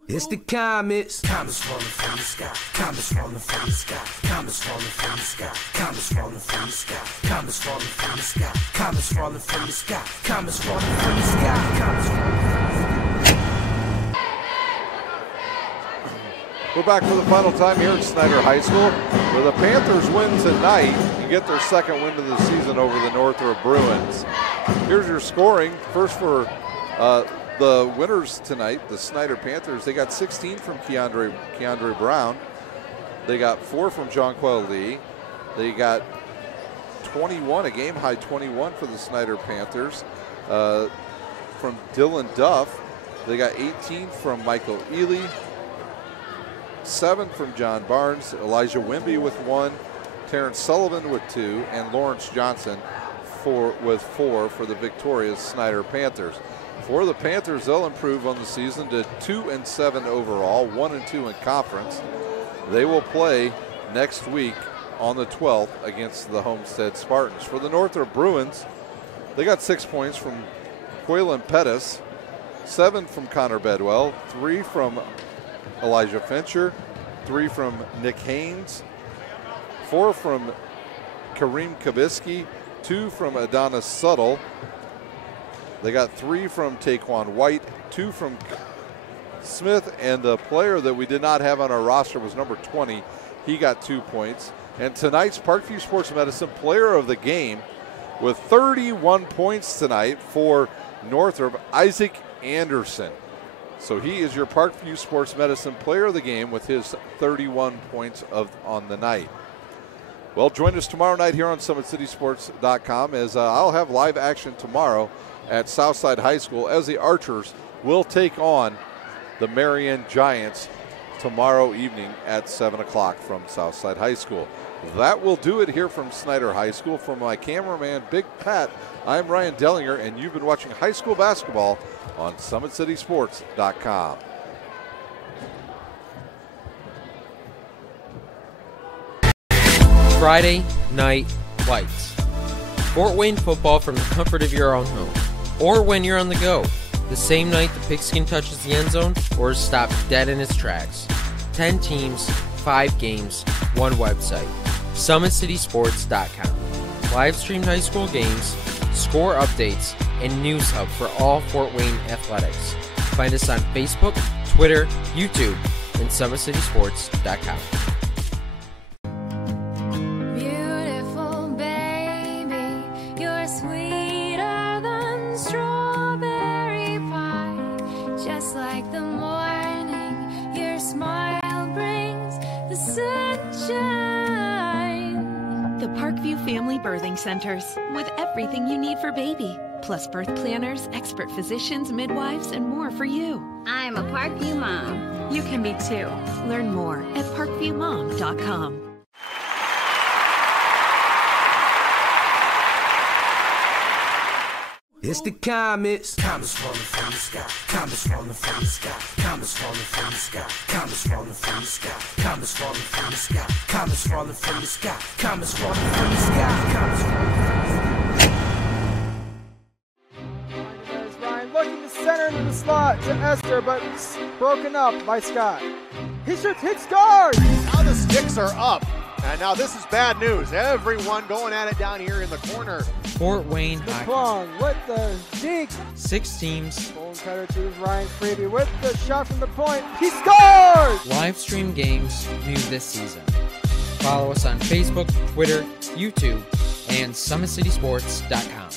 It's the Komets. Comets falling from the sky. Comets falling from the sky. Comets falling from the sky. Comets falling from the sky. Comets falling from the sky. Comets falling from the sky. Comets falling from the sky. Comets falling from the sky. We're back for the final time here at Snider High School, where the Panthers win tonight and get their second win of the season over the Northrop Bruins. Here's your scoring. First for the winners tonight, the Snider Panthers. They got 16 from Keandre Brown. They got 4 from Jonquel Lee. They got 21, a game high 21 for the Snider Panthers. From Dylan Duff, they got 18 from Michael Ely, 7 from John Barnes, Elijah Wimby with 1, Terrence Sullivan with 2, and Lawrence Johnson with 4 for the victorious Snider Panthers. For the Panthers, they'll improve on the season to 2-7 overall, 1-2 in conference. They will play next week on the 12th against the Homestead Spartans. For the Northrop Bruins, they got 6 points from Quaylen Pettis, 7 from Connor Bedwell, 3 from Elijah Fincher, 3 from Nick Haynes, 4 from Kareem Kabisky, 2 from Adonis Suttle. They got 3 from Taquan White, 2 from Smith, and the player that we did not have on our roster was number 20. He got 2 points. And tonight's Parkview Sports Medicine player of the game with 31 points tonight for Northrop, Isaac Anderson. So he is your Parkview Sports Medicine player of the game with his 31 points on the night. Well, join us tomorrow night here on SummitCitySports.com as I'll have live action tomorrow at Southside High School as the Archers will take on the Marion Giants tomorrow evening at 7 o'clock from Southside High School. That will do it here from Snider High School. For my cameraman, Big Pat, I'm Ryan Dellinger, and you've been watching high school basketball on SummitCitySports.com. Friday Night Lights. Fort Wayne football from the comfort of your own home. Or when you're on the go. The same night the pigskin touches the end zone or is stopped dead in its tracks. 10 teams, 5 games, 1 website. SummitCitySports.com. Live streamed high school games, score updates, and news hub for all Fort Wayne athletics. Find us on Facebook, Twitter, YouTube, and SummitCitySports.com. Beautiful baby, you're sweeter than strawberry. The Parkview Family Birthing Centers, with everything you need for baby, plus birth planners, expert physicians, midwives, and more for you. I'm a Parkview mom. You can be too. Learn more at parkviewmom.com. It's the Komets. Komets falling from the sky. Komets falling from the sky. Komets falling from the sky. Komets falling from the sky. Komets falling from the sky. Komets falling from the sky. Komets falling from the sky. Komets falling from the sky. Ryan looking to center into the slot to Esther, but it's broken up by Scott. He shoots, hits, scores! Now the sticks are up. And now this is bad news. Everyone going at it down here in the corner. Fort Wayne Hockey. Plong with the deke. 6 teams. Bone cutter to Ryan Freeby with the shot from the point. He scores! Live stream games new this season. Follow us on Facebook, Twitter, YouTube, and SummitCitySports.com.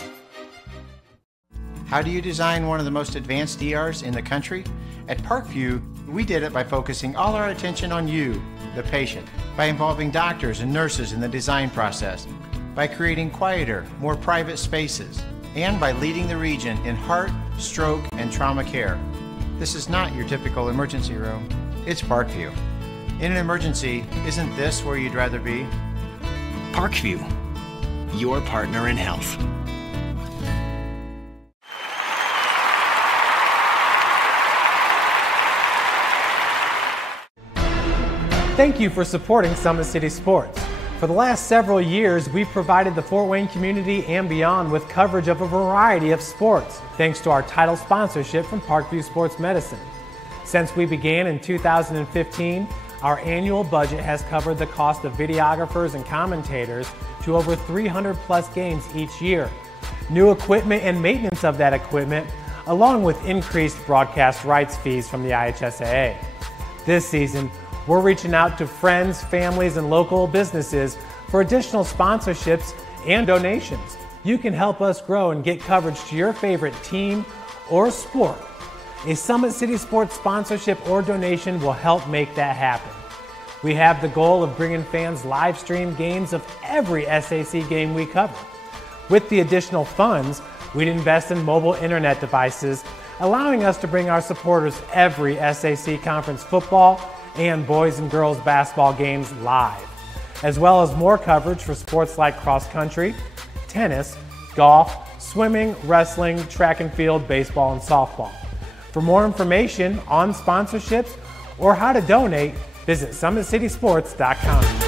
How do you design one of the most advanced ERs in the country? At Parkview, we did it by focusing all our attention on you, the patient, by involving doctors and nurses in the design process, by creating quieter, more private spaces, and by leading the region in heart, stroke, and trauma care. This is not your typical emergency room. It's Parkview. In an emergency, isn't this where you'd rather be? Parkview, your partner in health. Thank you for supporting Summit City Sports. For the last several years, we've provided the Fort Wayne community and beyond with coverage of a variety of sports, thanks to our title sponsorship from Parkview Sports Medicine. Since we began in 2015, our annual budget has covered the cost of videographers and commentators to over 300 plus games each year. New equipment and maintenance of that equipment, along with increased broadcast rights fees from the IHSAA. This season, we're reaching out to friends, families, and local businesses for additional sponsorships and donations. You can help us grow and get coverage to your favorite team or sport. A Summit City Sports sponsorship or donation will help make that happen. We have the goal of bringing fans live stream games of every SAC game we cover. With the additional funds, we'd invest in mobile internet devices, allowing us to bring our supporters every SAC conference football and boys and girls basketball games live, as well as more coverage for sports like cross country, tennis, golf, swimming, wrestling, track and field, baseball, and softball. For more information on sponsorships or how to donate, visit SummitCitySports.com.